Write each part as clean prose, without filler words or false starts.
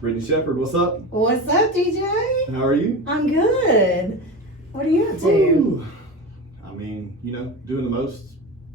Brittany Shepherd, what's up? What's up, DJ? How are you? I'm good. What are you up to? Ooh. I mean, doing the most.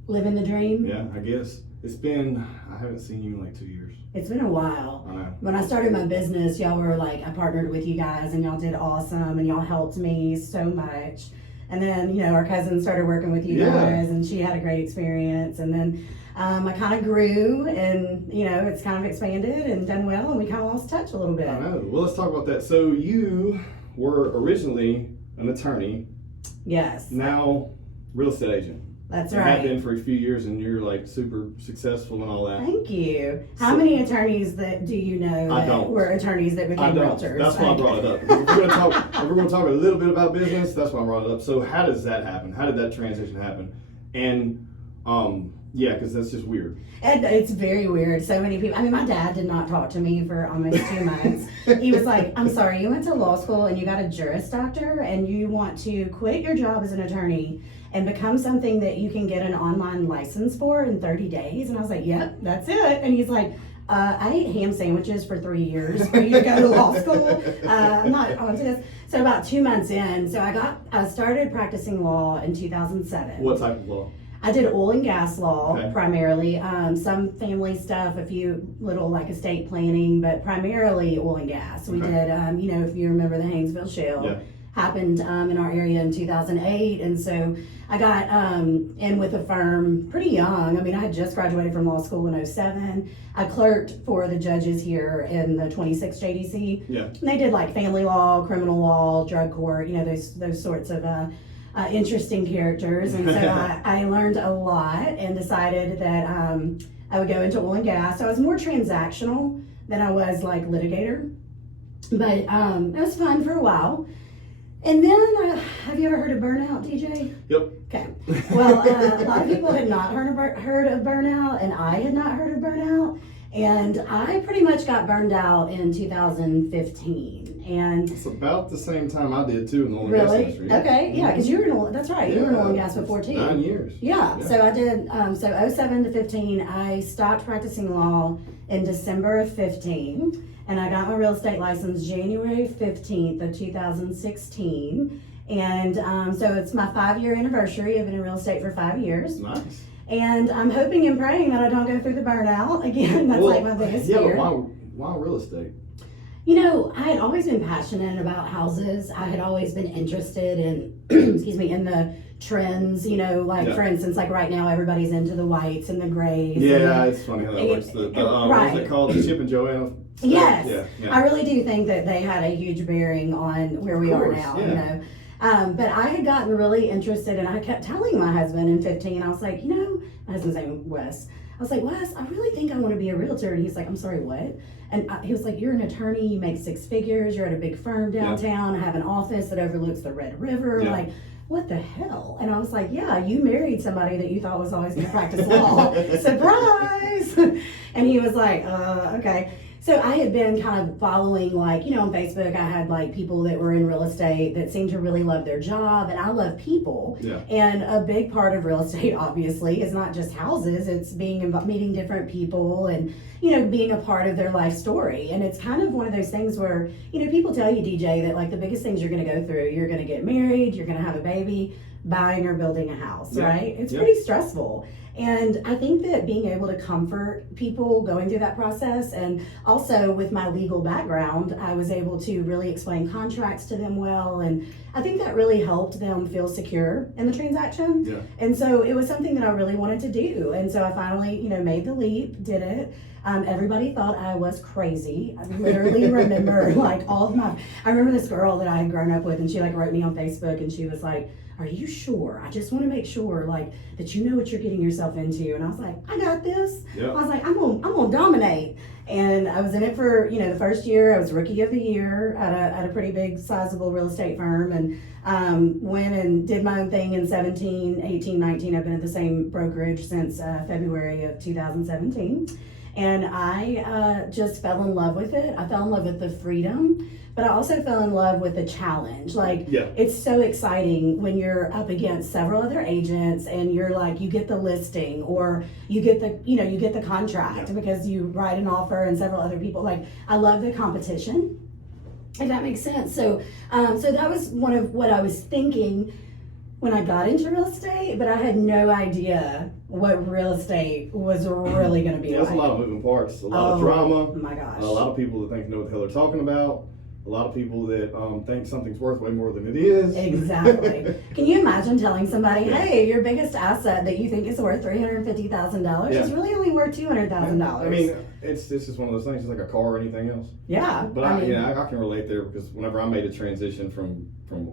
Living the dream? Yeah, I guess. I haven't seen you in like 2 years. It's been a while. I know. When I started my business, y'all were like, I partnered with you guys and y'all did awesome and y'all helped me so much. And then, our cousin started working with you guys and she had a great experience. And then I kind of grew and, it's kind of expanded and done well and we kind of lost touch a little bit. I know. Well, let's talk about that. So you were originally an attorney. Yes. Now, real estate agent. That's You right. have been for a few years and you're like super successful and all that. Thank you. How many attorneys do you know that were attorneys that became realtors? That's why I brought it up. If we're going to talk a little bit about business, that's why I brought it up. So how does that happen? How did that transition happen? And because that's just weird. And it's very weird. So many people. I mean, my dad did not talk to me for almost 2 months. He was like, "I'm sorry, you went to law school and you got a Juris Doctor, and you want to quit your job as an attorney and become something that you can get an online license for in 30 days." And I was like, "Yep, that's it." And he's like, I ate ham sandwiches for 3 years for you to go to law school. I'm not onto this. So about 2 months in, I started practicing law in 2007. What type of law? I did oil and gas law primarily, some family stuff, a few little like estate planning, but primarily oil and gas. We did, if you remember the Haynesville Shale, happened in our area in 2008. And so I got in with a firm pretty young. I mean, I had just graduated from law school in 2007. I clerked for the judges here in the 26 JDC. Yeah. And they did like family law, criminal law, drug court, those sorts of interesting characters. And so I learned a lot and decided that I would go into oil and gas. So I was more transactional than I was like litigator, but it was fun for a while. And then, have you ever heard of burnout, DJ? Yep. Okay. Well, a lot of people had not heard of burnout, and I had not heard of burnout. And I pretty much got burned out in 2015. And it's about the same time I did too in the oil and gas really? industry. Okay, yeah, because you were in oil, that's right, you were in oil and gas before too. 9 years. Yeah, so I did, so 07 to 15, I stopped practicing law in December of 15. And I got my real estate license January 15th of 2016. And so it's my 5-year anniversary. I've been in real estate for 5 years. Nice. And I'm hoping and praying that I don't go through the burnout again. That's like my biggest fear. But why real estate? I had always been passionate about houses. I had always been interested in, in the trends, for instance, like right now everybody's into the whites and the grays. Yeah, it's funny how that works. What's it called? The Chip and Joanna? Yes. Yeah. I really do think that they had a huge bearing on where we are now, But I had gotten really interested and I kept telling my husband in 15, I was like, my husband's name was Wes. I was like, Wes, I really think I want to be a realtor. And he's like, I'm sorry, what? And he was like, you're an attorney, you make 6 figures, you're at a big firm downtown, I have an office that overlooks the Red River. Like, what the hell? And I was like, yeah, you married somebody that you thought was always going to practice law. Surprise! And he was like, okay. So I had been kind of following, on Facebook, I had people that were in real estate that seemed to really love their job, and I love people. Yeah. And a big part of real estate, obviously, is not just houses, it's meeting different people and, being a part of their life story. And it's kind of one of those things where, people tell you, DJ, that the biggest things you're going to go through, you're going to get married, you're going to have a baby, buying or building a house, right? It's pretty stressful. And I think that being able to comfort people going through that process, and also with my legal background, I was able to really explain contracts to them well. And I think that really helped them feel secure in the transaction. Yeah. And so it was something that I really wanted to do. And so I finally, made the leap, did it. Everybody thought I was crazy. I literally remember I remember this girl that I had grown up with, and she wrote me on Facebook and she was like, are you sure? I just want to make sure that you know what you're getting yourself into. And I was like, I got this. Yep. I was like, I'm gonna dominate. And I was in it for, the first year. I was rookie of the year at a pretty big sizable real estate firm, and went and did my own thing in 17, 18, 19. I've been at the same brokerage since February of 2017. And I just fell in love with it. I fell in love with the freedom, but I also fell in love with the challenge. Like, it's so exciting when you're up against several other agents and you're like, you get the listing or you get the contract because you write an offer and several other people. Like, I love the competition, if that makes sense. So, so that was one of what I was thinking when I got into real estate, but I had no idea what real estate was really going to be There's like. a lot of moving parts, a lot of drama. Oh my gosh. A lot of people that know what the hell they're talking about. A lot of people that think something's worth way more than it is. Exactly. Can you imagine telling somebody, hey, your biggest asset that you think is worth $350,000 is really only worth $200,000? I mean, it's just one of those things. It's like a car or anything else. Yeah. But I can relate there because whenever I made a transition from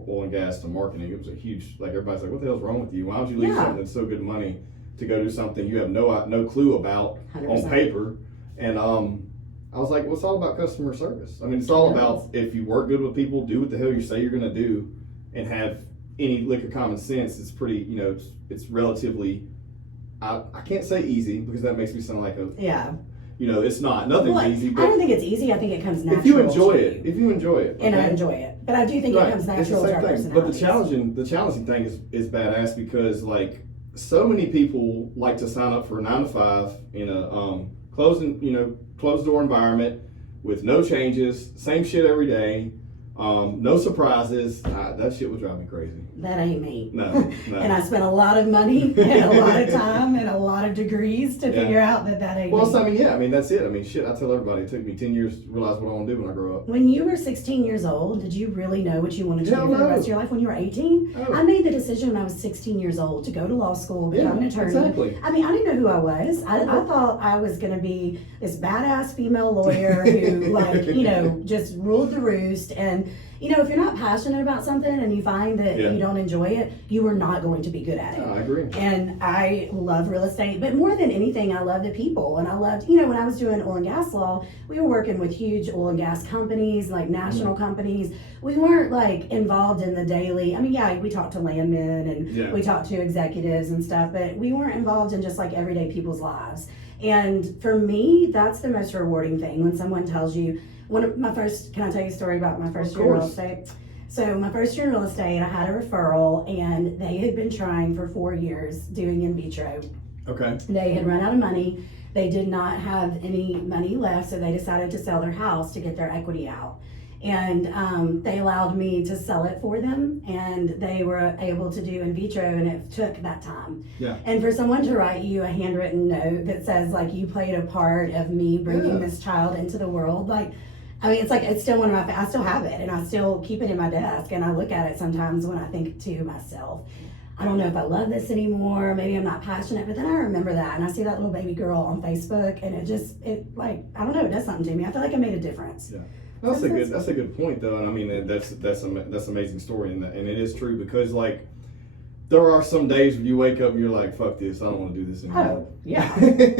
oil and gas to marketing, it was a huge, like, everybody's like, what the hell's wrong with you? Why would you leave something that's so good money to go do something you have no clue about 100%. On paper? And I was like, well, it's all about customer service. I mean, it's all about if you work good with people, do what the hell you say you're going to do, and have any lick of common sense. It's pretty, it's relatively, I can't say easy because that makes me sound like a, it's not. Nothing's easy. But I don't think it's easy. I think it comes natural. If you enjoy it. And I enjoy it. But I do think it comes natural to our personalities. But the challenging thing is badass because, like, so many people like to sign up for a 9 to 5 in a closed door environment with no changes, same shit every day, no surprises. That shit would drive me crazy. That ain't me. No. And I spent a lot of money and a lot of time and a lot of degrees to figure out that ain't me. Well, so, that's it. I mean, shit, I tell everybody, it took me 10 years to realize what I want to do when I grow up. When you were 16 years old, did you really know what you wanted to do for the rest of your life when you were 18? Oh. I made the decision when I was 16 years old to go to law school, become an attorney. Exactly. I mean, I didn't know who I was. I thought I was going to be this badass female lawyer who, just ruled the roost. And, if you're not passionate about something and you find that you don't enjoy it, you are not going to be good at it. I agree. And I love real estate, but more than anything, I love the people. And I loved, when I was doing oil and gas law, we were working with huge oil and gas companies, like national companies. We weren't like involved in the daily. I mean, we talked to landmen and we talked to executives and stuff, but we weren't involved in just like everyday people's lives. And for me, that's the most rewarding thing when someone tells you, can I tell you a story about my first year in real estate? So my first year in real estate, I had a referral and they had been trying for 4 years doing in vitro. Okay. They had run out of money. They did not have any money left, so they decided to sell their house to get their equity out. And they allowed me to sell it for them, and they were able to do in vitro, and it took that time. Yeah. And for someone to write you a handwritten note that says, like, you played a part of me bringing this child into the world, like, I mean, it's still one of I still have it, and I still keep it in my desk, and I look at it sometimes when I think to myself, I don't know if I love this anymore, maybe I'm not passionate, but then I remember that, and I see that little baby girl on Facebook, and I don't know, it does something to me. I feel like I made a difference. Yeah. That's a good point, though, and I mean that's an amazing story, and it is true because, like, there are some days when you wake up and you're like, fuck this, I don't want to do this anymore. Oh, yeah.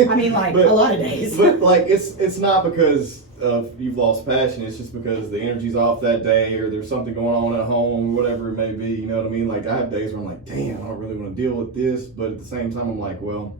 I mean, like, a lot of days. But, like, it's not because you've lost passion, it's just because the energy's off that day or there's something going on at home, whatever it may be, you know what I mean? Like, I have days where I'm like, damn, I don't really want to deal with this, but at the same time, I'm like, well,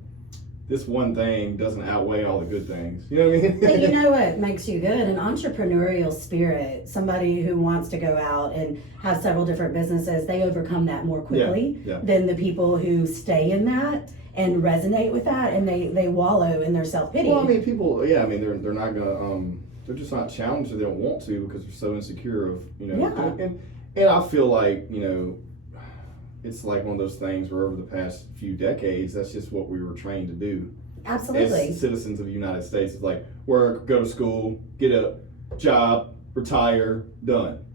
this one thing doesn't outweigh all the good things. You know what I mean? But you know what makes you good? An entrepreneurial spirit. Somebody who wants to go out and have several different businesses, they overcome that more quickly than the people who stay in that and resonate with that, and they wallow in their self-pity. Well, I mean, people, they're not gonna, they're just not challenged, or they don't want to because they're so insecure of, and I feel like, it's like one of those things where over the past few decades, that's just what we were trained to do. Absolutely. As citizens of the United States, it's like work, go to school, get a job, retire, done.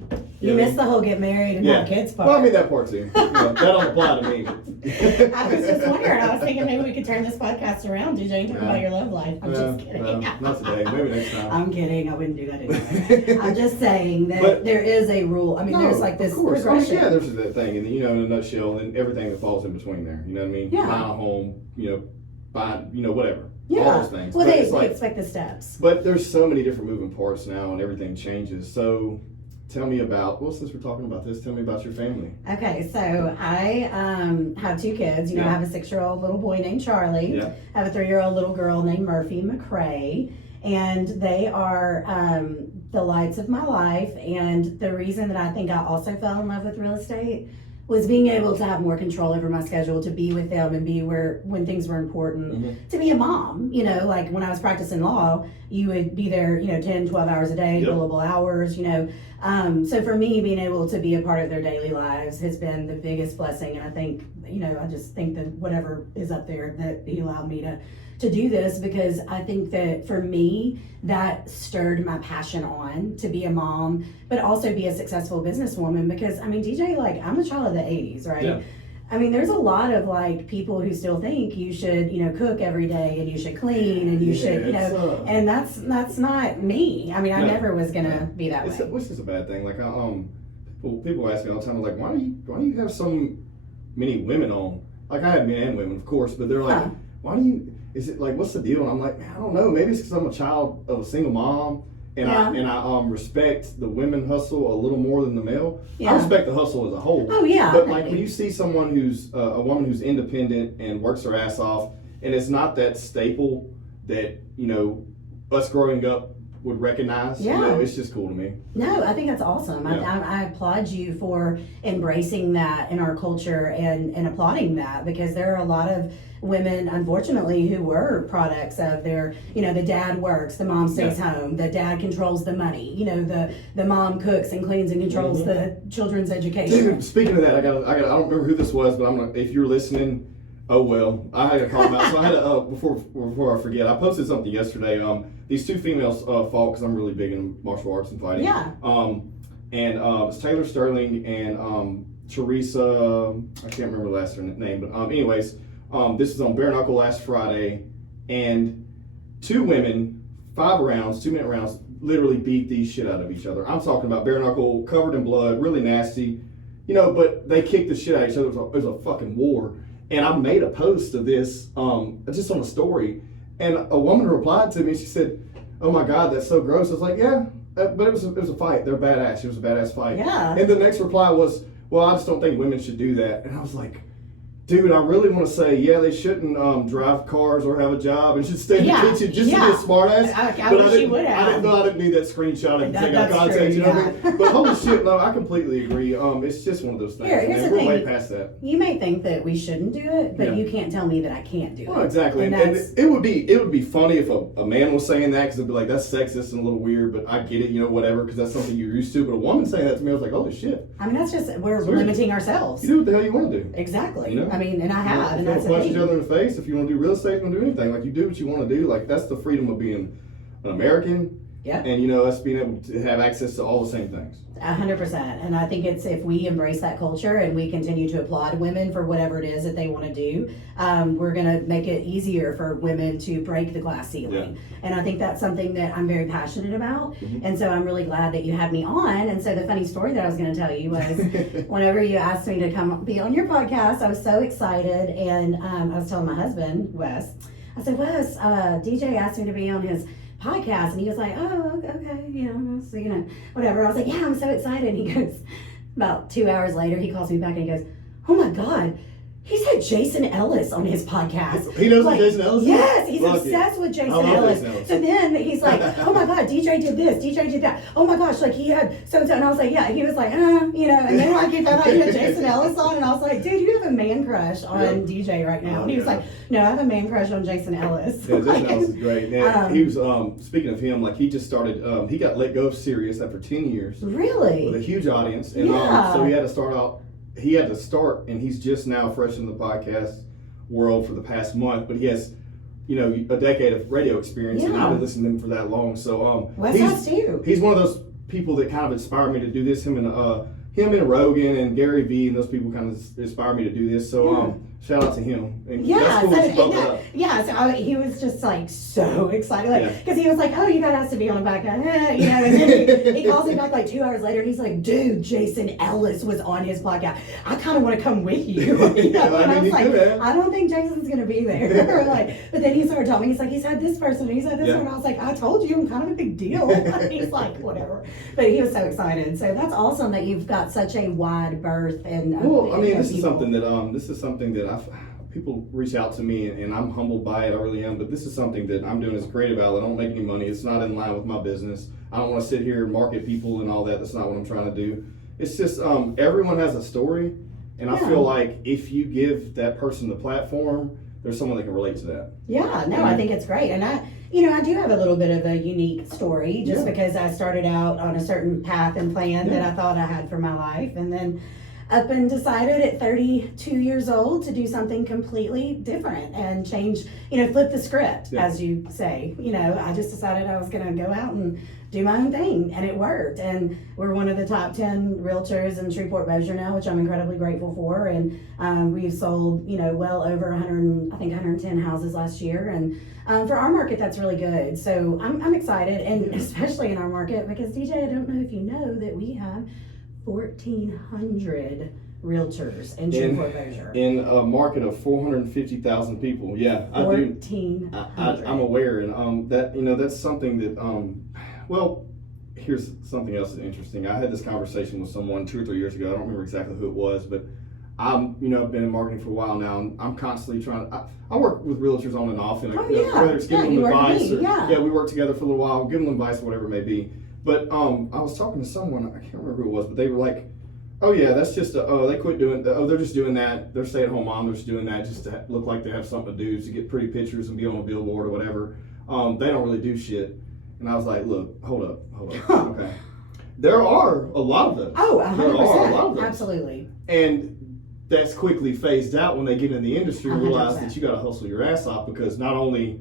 You missed the whole get married and have kids part. Well, I mean that part too. That don't apply to me. I was just wondering. I was thinking maybe we could turn this podcast around, DJ, and talk about your love life. I'm just kidding. Not today. Maybe next time. I'm kidding. I wouldn't do that anyway. I'm just saying that there is a rule. I mean, there's like this progression. There's that thing, and in a nutshell, and everything that falls in between there. You know what I mean? Yeah. Buying a home, buying, whatever. Yeah. All those things. Well, they expect the steps. But there's so many different moving parts now, and everything changes. So tell me about, well, since we're talking about this, tell me about your family. Okay, so I have 2 kids. I have a 6-year-old little boy named Charlie. Yeah. I have a 3-year-old little girl named Murphy McCrae. And they are the lights of my life. And the reason that I think I also fell in love with real estate was being able to have more control over my schedule, to be with them and be where when things were important, to be a mom. Like when I was practicing law, you would be there, 10, 12 hours a day, billable hours, So for me, being able to be a part of their daily lives has been the biggest blessing. And I think, I just think that whatever is up there, that he allowed me to do this, because I think that for me, that stirred my passion on to be a mom, but also be a successful businesswoman. Because DJ, I'm a child of the 80s, right? Yeah. There's a lot of people who still think you should, cook every day and you should clean and you should, and that's not me. I never was gonna be that way. Which is a bad thing. People ask me all the time, why do you have so many women on? I have men and women, of course, but they're like, why do you? Is it what's the deal? And I'm like, man, I don't know. Maybe it's because I'm a child of a single mom, and I respect the women hustle a little more than the male. Yeah. I respect the hustle as a whole. Oh yeah. But when you see someone who's a woman who's independent and works her ass off, and it's not that staple that us growing up would recognize. It's just cool to me. No, I think that's awesome. Yeah. I applaud you for embracing that in our culture and applauding that, because there are a lot of women, unfortunately, who were products of their, the dad works, the mom stays home, the dad controls the money, the mom cooks and cleans and controls the children's education. Dude, speaking of that, I don't remember who this was, but if you're listening, oh well, I had to call them out. So I had to, before I forget, I posted something yesterday. These 2 females fought, because I'm really big in martial arts and fighting. Yeah. It's Taylor Sterling and Teresa, I can't remember the last name, but anyways, this is on Bare Knuckle last Friday, and 2 women, 2-minute rounds, literally beat the shit out of each other. I'm talking about bare knuckle, covered in blood, really nasty, but they kicked the shit out of each other. It was a fucking war. And I made a post of this just on a story, and a woman replied to me. She said, "Oh my God, that's so gross." I was like, "Yeah, but it was a fight. They're badass. It was a badass fight." Yeah. And the next reply was, "Well, I just don't think women should do that." And I was like, dude, I really want to say, they shouldn't drive cars or have a job and should stay in the kitchen just to be a smart ass. I wish you would have. I didn't need that screenshot and take out context, what I mean? But holy shit, no, I completely agree. It's just one of those things. Here's the thing. We're way past that. You may think that we shouldn't do it, but you can't tell me that I can't do it. Well, exactly. And it would be funny if a man was saying that, because it'd be like, that's sexist and a little weird, but I get it, whatever, because that's something you're used to. But a woman saying that to me, I was like, holy shit. That's just, we're limiting ourselves. You do what the hell you want to do. Exactly. And I have. If you want to punch each other in the face, if you want to do real estate, if you want to do anything, you do what you want to do. That's the freedom of being an American. Yeah. And us being able to have access to all the same things. 100%. And I think it's, if we embrace that culture and we continue to applaud women for whatever it is that they want to do, we're going to make it easier for women to break the glass ceiling. Yeah. And I think that's something that I'm very passionate about. Mm-hmm. And so I'm really glad that you had me on. And so the funny story that I was going to tell you was whenever you asked me to come be on your podcast, I was so excited. And I was telling my husband, Wes, I said, Wes, DJ asked me to be on his podcast, and he was like, oh, okay, so, whatever. I was like, yeah, I'm so excited. And he goes, about 2 hours later, he calls me back and he goes, oh my God, he's had Jason Ellis on his podcast. He knows who Jason Ellis is? Yes, he's obsessed with Jason Ellis. So then he's like, oh my God, DJ did this, DJ did that. Oh my gosh, he had so-and-so. And I was like, yeah. He was like, and then he found out he had Jason Ellis on, and I was like, dude, you have a man crush on DJ right now. And he was like, no, I have a man crush on Jason Ellis. Yeah, Jason Ellis is great. And he was, speaking of him, he just started, he got let go of Sirius after 10 years. Really? With a huge audience. And so he had to start, and he's just now fresh in the podcast world for the past month, but he has, a decade of radio experience, and I've been listening to him for that long. So he's one of those people that kind of inspired me to do this. Him and Rogan and Gary Vee and those people kind of inspired me to do this. So Shout out to him. And Yeah, that's cool that you brought that up. He was just like so excited, like, Yeah. because he was like, oh, you got asked to be on the back, and then he calls me back like 2 hours later, and he's like, dude, Jason Ellis was on his podcast. I kind of want to come with you. And I was like, I don't think Jason's gonna be there. Like, but then he started telling me, he's like, he's had this person, and he's had this one. And I was like, I told you, I'm kind of a big deal. He's like, whatever. But he was so excited. So that's awesome that you've got such a wide berth. And well, I mean, this is something that people reach out to me, and I'm humbled by it. I really am. But this is something that I'm doing as a creative outlet. I don't make any money. It's not in line with my business. I don't want to sit here and market people and all that. That's not what I'm trying to do. It's just everyone has a story, and I feel like if you give that person the platform, there's someone that can relate to that. Yeah, no, I think it's great. And I do have a little bit of a unique story just because I started out on a certain path and plan that I thought I had for my life. And then up and decided at 32 years old to do something completely different and change, flip the script, as you say. I just decided I was going to go out and do my own thing, and it worked. And we're one of the top 10 realtors in Shreveport Bossier now, which I'm incredibly grateful for. And we've sold, well over 110 houses last year. And for our market, that's really good. So I'm excited, and especially in our market, because DJ, I don't know if you know that we have 1,400 realtors in Shreveport Bossier. In a market of 450,000 people. Yeah, I do. 1,400. I'm aware, and that's something that well, here's something else that's interesting. I had this conversation with someone 2 or 3 years ago. I don't remember exactly who it was, but I've been in marketing for a while now, and I'm constantly trying. I work with realtors on and off, and whether it's giving them advice or we work together for a little while, give them advice, whatever it may be. But I was talking to someone, I can't remember who it was, but they were like, oh yeah, that's just they quit doing, they're just doing that. They're stay-at-home mom, they're just doing that just to look like they have something to do, to get pretty pictures and be on a billboard or whatever. They don't really do shit. And I was like, look, hold up. Okay. There are a lot of those. Oh, 100%. There are a lot of those. Absolutely. And that's quickly phased out when they get in the industry and realize 100%. that you got to hustle your ass off, because not only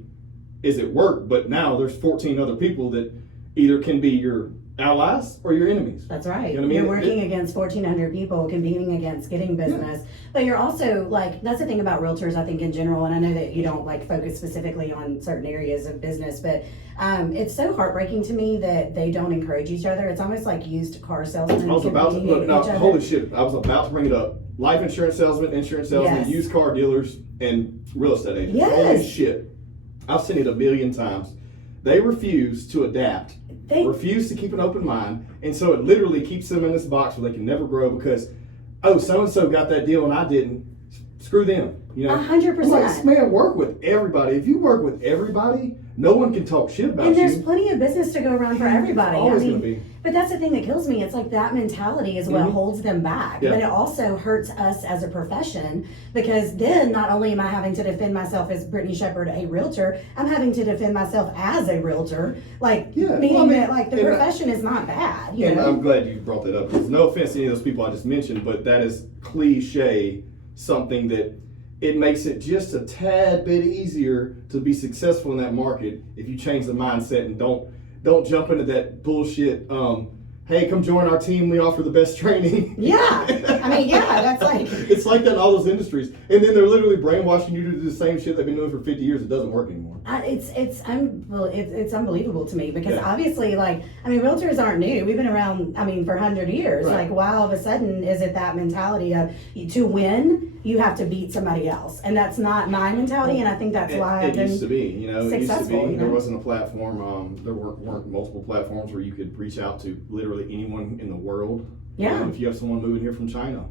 is it work, but now there's 14 other people that either can be your allies or your enemies. That's right. You know what I mean? You're working against 1,400 people, competing against getting business. But you're also that's the thing about realtors, I think, in general, and I know that you don't focus specifically on certain areas of business, but it's so heartbreaking to me that they don't encourage each other. It's almost like used car salesmen. I was about to look. No, holy shit! I was about to bring it up. Life insurance salesmen, insurance salesmen, used car dealers, and real estate agents. Yes. Holy shit! I've seen it a million times. They refuse to adapt. They refuse to keep an open mind, and so it literally keeps them in this box where they can never grow because, so and so got that deal and I didn't. Screw them. 100%. Like, man, work with everybody. If you work with everybody, no one can talk shit about you. And there's plenty of business to go around for everybody. Always gonna be. But that's the thing that kills me. It's like that mentality is what holds them back. Yeah. But it also hurts us as a profession, because then not only am I having to defend myself as Brittany Shepherd, a realtor, I'm having to defend myself as a realtor. Meaning that the profession is not bad. You know? I'm glad you brought that up, because no offense to any of those people I just mentioned, but that is cliche, something that it makes it just a tad bit easier to be successful in that market if you change the mindset and don't jump into that bullshit. Hey, come join our team. We offer the best training. Yeah, that's like it's like that in all those industries, and then they're literally brainwashing you to do the same shit they've been doing for 50 years. It doesn't work anymore. It's unbelievable to me, because obviously, realtors aren't new. We've been around, for 100 years. Right. Why all of a sudden is it that mentality of to win, you have to beat somebody else? And that's not my mentality, and I think that's why I've been used to be, successful. It used to be. There wasn't a platform. There weren't multiple platforms where you could reach out to literally anyone in the world. Yeah. If you have someone moving here from China,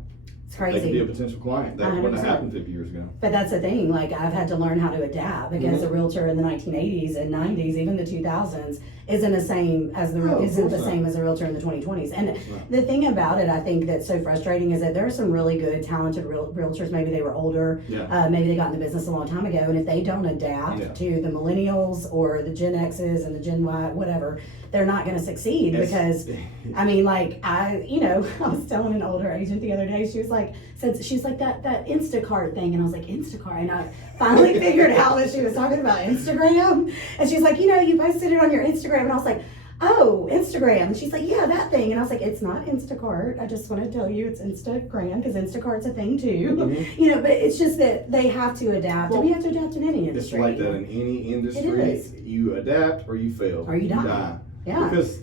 it's crazy. They could be a potential client. That wouldn't have happened 50 years ago. But that's the thing. I've had to learn how to adapt, because a realtor in the 1980s and 90s, even the 2000s, isn't the same as a realtor in the 2020s. And the thing about it, I think that's so frustrating, is that there are some really good, talented realtors. Maybe they were older. Maybe they got into business a long time ago. And if they don't adapt to the millennials or the Gen X's and the Gen Y, whatever, they're not going to succeed. Because, I was telling an older agent the other day, she's like that Instacart thing. And I was like, Instacart? And I finally figured out that she was talking about Instagram. And she's like, you posted it on your Instagram. And I was like, oh, oh, Instagram. And she's like, yeah, that thing. And I was like, it's not Instacart. I just want to tell you it's Instagram because Instacart's a thing too. Mm-hmm. But it's just that they have to adapt. And we have to adapt in any industry. It's like that in any industry. It is. You adapt or you fail. Or you die. Yeah. Because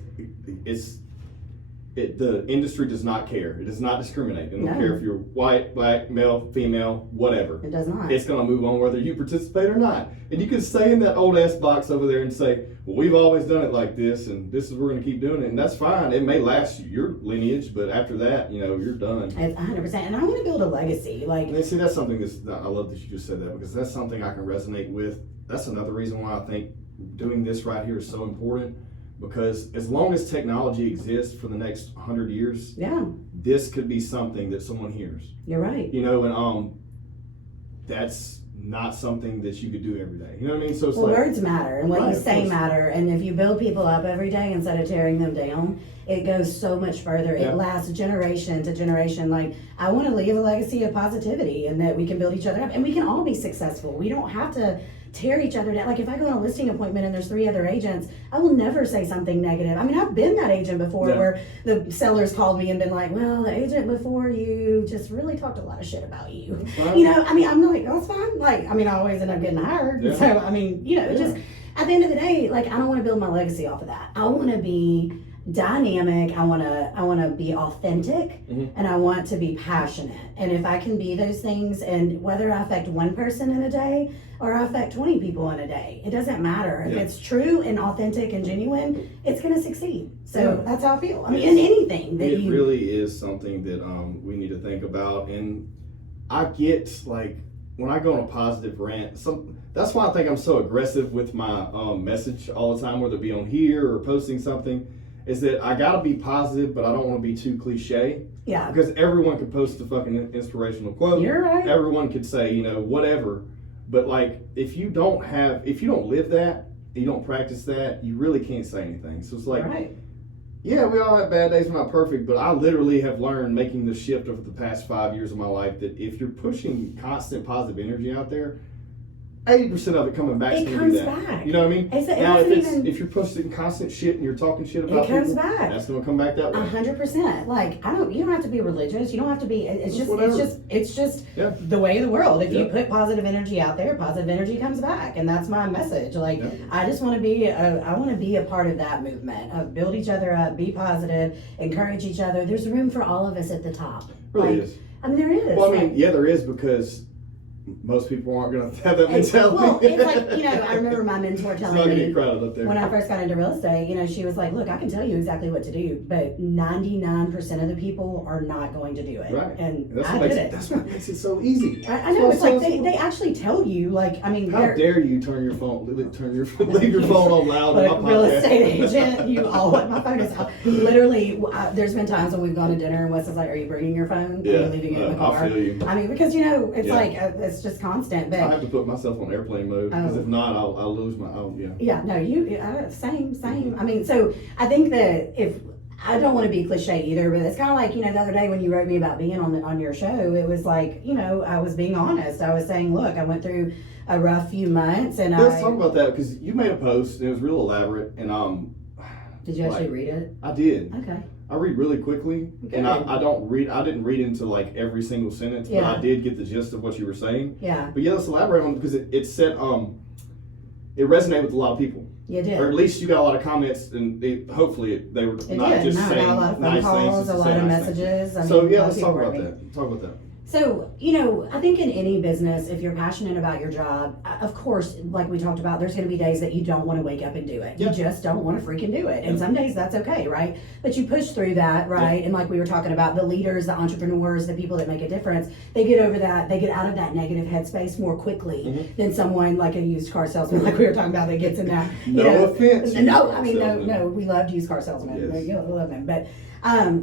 the industry does not care. It does not discriminate. It don't care if you're white, black, male, female, whatever. It does not. It's going to move on whether you participate or not. And you can stay in that old ass box over there and say, well, we've always done it like this, and this is we're going to keep doing it, and that's fine. It may last your lineage, but after that, you're done. It's 100%. And I want to build a legacy. And see, that's something I love that you just said that, because that's something I can resonate with. That's another reason why I think doing this right here is so important. Because as long as technology exists for the next 100 years, this could be something that someone hears. You're right. And that's not something that you could do every day. You know what I mean? So it's words matter, and what you say matter. And if you build people up every day instead of tearing them down, it goes so much further. It lasts generation to generation. Like, I want to leave a legacy of positivity, and that we can build each other up, and we can all be successful. We don't have to tear each other down. Like, if I go on a listing appointment and there's 3 other agents, I will never say something negative. I mean, I've been that agent before where the sellers called me and been like, well, the agent before you just really talked a lot of shit about you. I'm like, that's fine. Like, I always end up getting hired. So, just at the end of the day, like, I don't want to build my legacy off of that. I want to be dynamic. I want to be authentic, and I want to be passionate. And if I can be those things, and whether I affect one person in a day or I affect 20 people in a day, it doesn't matter. If it's true and authentic and genuine, it's going to succeed. So that's how I feel. In anything that it really is something that we need to think about. And I get, like, when I go on a positive rant, that's why I think I'm so aggressive with my message all the time, whether it be on here or posting something. Is that I gotta be positive, but I don't want to be too cliche. Yeah. Because everyone could post a fucking inspirational quote. You're right. Everyone could say, whatever. But like, if you don't live that, you don't practice that, you really can't say anything. So it's like, yeah, we all have bad days. We're not perfect, but I literally have learned, making the shift over the past 5 years of my life, that if you're pushing constant positive energy out there, 80% of it coming back is going to be that. Back. You know what I mean? Now, if you're posting constant shit and you're talking shit about people, comes back. That's going to come back that way. 100%. Like, you don't have to be religious. You don't have to be. It's just the way of the world. If you put positive energy out there, positive energy comes back, and that's my message. Like, I just want to be. I want to be a part of that movement of build each other up, be positive, encourage each other. There's room for all of us at the top. Really is. There is. Well, there is, because most people aren't going to have that mentality. Well, it's like, I remember my mentor telling me up there. when I first got into real estate, she was like, look, I can tell you exactly what to do, but 99% of the people are not going to do it. Right. And that's what makes it so easy. I know. It's like they actually tell you, like, how dare you leave your phone on loud on my podcast. Real estate agent, my phone is out. Literally, there's been times when we've gone to dinner and Wes is like, are you bringing your phone? Yeah. Are you leaving it in the car? I feel you. Because, it's like, it's just constant. But I have to put myself on airplane mode, because if not, I'll lose my Yeah, no, same. So I think that if I don't want to be cliche either, but it's kind of like, the other day when you wrote me about being on your show, it was like, I was being honest. I was saying, look, I went through a rough few months, and let's talk about that, because you made a post and it was real elaborate, and did you actually read it? I did. Okay. I read really quickly, and I didn't read into like every single sentence, but I did get the gist of what you were saying. Yeah. But let's elaborate on it, because it said it resonated with a lot of people. You did. Or at least you got a lot of comments, and hopefully they were not just saying a lot of nice phone calls, things. A lot of messages. Let's talk about that. So, I think in any business, if you're passionate about your job, of course, like we talked about, there's going to be days that you don't want to wake up and do it. You just don't want to freaking do it. And some days that's okay, right? But you push through that, right? And like we were talking about, the leaders, the entrepreneurs, the people that make a difference, they get over that, they get out of that negative headspace more quickly than someone like a used car salesman, like we were talking about, that gets in that. Offense. No, we loved used car salesmen. Yes. We love them. But,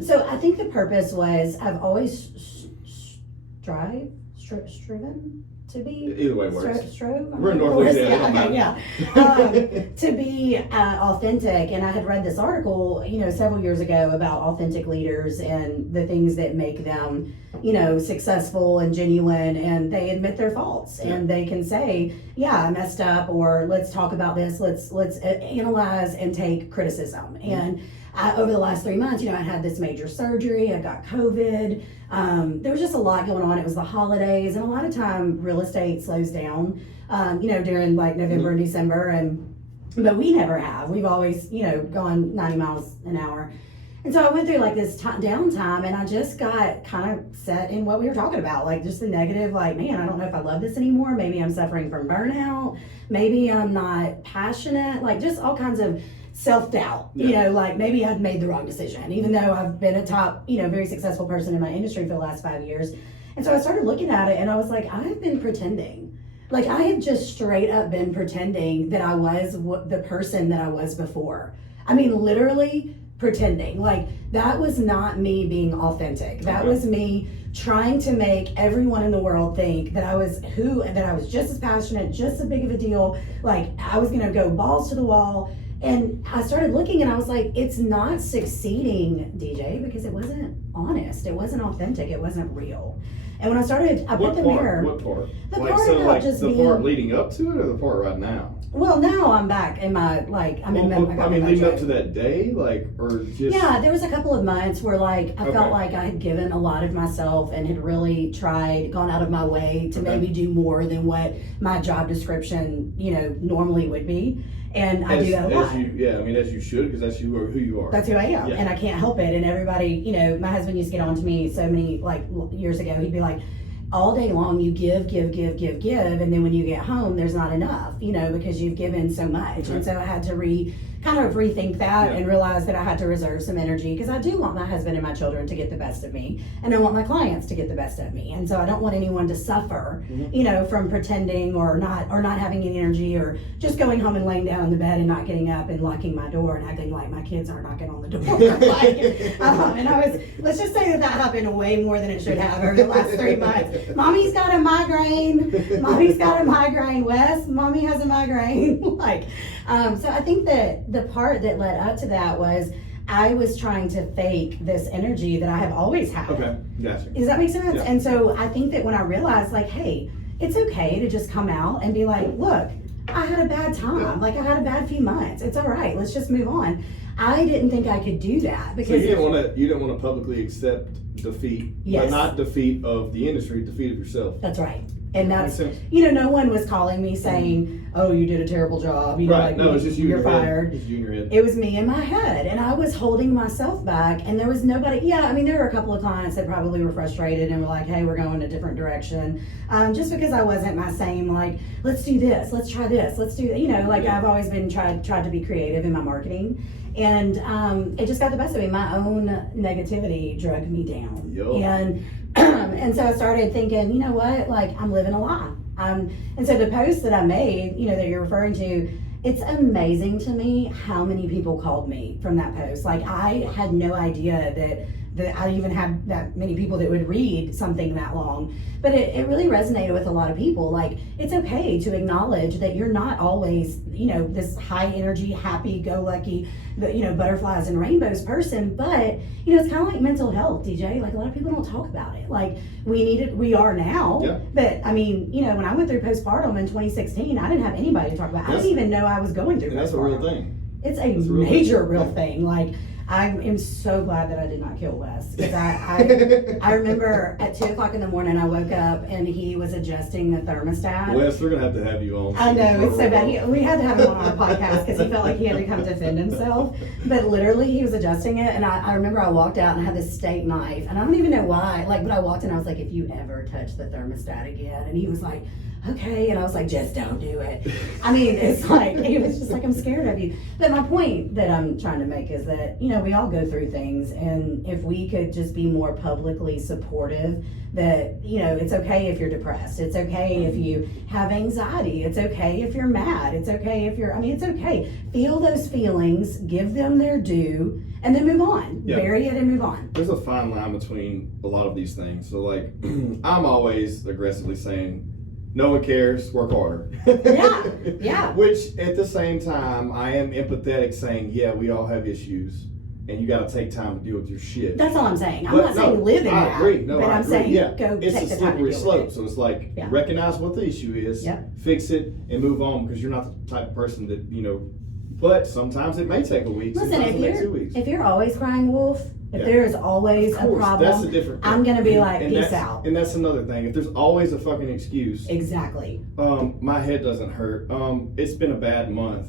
so I think the purpose was, I've always striven to be. Either way works. We're in North Louisiana. To be authentic. And I had read this article, several years ago about authentic leaders and the things that make them successful and genuine, and they admit their faults, and they can say, yeah, I messed up, or let's talk about this, let's analyze and take criticism. And over the last 3 months, I had this major surgery, I got COVID, there was just a lot going on. It was the holidays, and a lot of time real estate slows down, during like November and December, but we never have. We've always, gone 90 miles an hour. And so I went through like this downtime, and I just got kind of set in what we were talking about, like just the negative, like, man, I don't know if I love this anymore. Maybe I'm suffering from burnout. Maybe I'm not passionate, like just all kinds of self-doubt, like maybe I'd made the wrong decision, even though I've been a top, very successful person in my industry for the last 5 years. And so I started looking at it, and I was like, I've been pretending. Like I have just straight up been pretending that I was the person that I was before. I mean, literally pretending. Like that was not me being authentic. That was me trying to make everyone in the world think that I was just as passionate, just as big of a deal. Like I was gonna go balls to the wall. And I started looking, and I was like, it's not succeeding, DJ, because it wasn't honest. It wasn't authentic. It wasn't real. And when I started, I put the mirror. What part? The part about just the being, part leading up to it, or the part right now? Well, now I'm back in my, leading up to that day, or just... Yeah, there was a couple of months where, I felt like I had given a lot of myself and had really gone out of my way to maybe do more than what my job description, normally would be. And I do that a lot. As you should, because that's who you are. That's who I am, and I can't help it. And everybody, my husband used to get on to me so many, years ago, he'd be like, all day long you give, and then when you get home, there's not enough, because you've given so much. Mm-hmm. And so I had to rethink that and realize that I had to reserve some energy, because I do want my husband and my children to get the best of me, and I want my clients to get the best of me. And so I don't want anyone to suffer, from pretending or not having any energy, or just going home and laying down in the bed and not getting up and locking my door and acting like my kids aren't knocking on the door. And let's just say that happened way more than it should have over the last 3 months. Mommy's got a migraine. Wes, mommy has a migraine. So I think that the part that led up to that was I was trying to fake this energy that I have always had. Okay, gotcha. Does that make sense? Yeah. And so I think that when I realized, hey, it's okay to just come out and be like, look, I had a bad time. Yeah. I had a bad few months. It's all right. Let's just move on. I didn't think I could do that, because so you didn't want to publicly accept defeat, but not defeat of the industry, defeat of yourself. That's right. And that's, no one was calling me saying, oh, you did a terrible job. It's just you. You're fired. It's you in your head. It was me in my head, and I was holding myself back, and there was nobody. There were a couple of clients that probably were frustrated and were like, hey, we're going a different direction. Just because I wasn't my same, let's do this, let's try this, let's do that. I've always been tried to be creative in my marketing. And it just got the best of me. My own negativity drug me down. And so I started thinking, you know what, I'm living a lie. And so the post that I made, that you're referring to, it's amazing to me how many people called me from that post. I had no idea that I even had that many people that would read something that long. But it really resonated with a lot of people. It's okay to acknowledge that you're not always, this high energy, happy-go-lucky, butterflies and rainbows person. But, it's kind of like mental health, DJ. A lot of people don't talk about it. We are now. Yeah. But, when I went through postpartum in 2016, I didn't have anybody to talk about. I didn't even know I was going through postpartum. That's a real thing. It's a major real thing. I am so glad that I did not kill Wes, because I remember at 2:00 in the morning I woke up and he was adjusting the thermostat. Wes, we're gonna have you on. I know, it's so bad. We had to have him on our podcast because he felt like he had to come defend himself. But literally he was adjusting it, and I remember I walked out and I had this steak knife, and I don't even know why. But I walked in, I was like, if you ever touch the thermostat again, and he was like, okay, and I was like, just don't do it. It was just I'm scared of you. But my point that I'm trying to make is that, we all go through things, and if we could just be more publicly supportive, that, it's okay if you're depressed, it's okay if you have anxiety, it's okay if you're mad, it's okay if it's okay. Feel those feelings, give them their due, and then move on. Yeah. Bury it and move on. There's a fine line between a lot of these things. So I'm always aggressively saying, no one cares, work harder. Yeah. Which at the same time, I am empathetic, saying, yeah, we all have issues. and you got to take time to deal with your shit. That's all I'm saying. I'm not saying live in that. I agree. No, but I'm saying go it's take a the time to slippery deal slope. with it. So it's like recognize what the issue is, fix it, and move on, because you're not the type of person that, you know. But sometimes it may take a week. Listen, sometimes it may 2 weeks. If you're always crying wolf, if there is always a problem, that's a different thing. I'm gonna be like, peace out. And that's another thing. If there's always a fucking excuse. Exactly. My head doesn't hurt. It's been a bad month.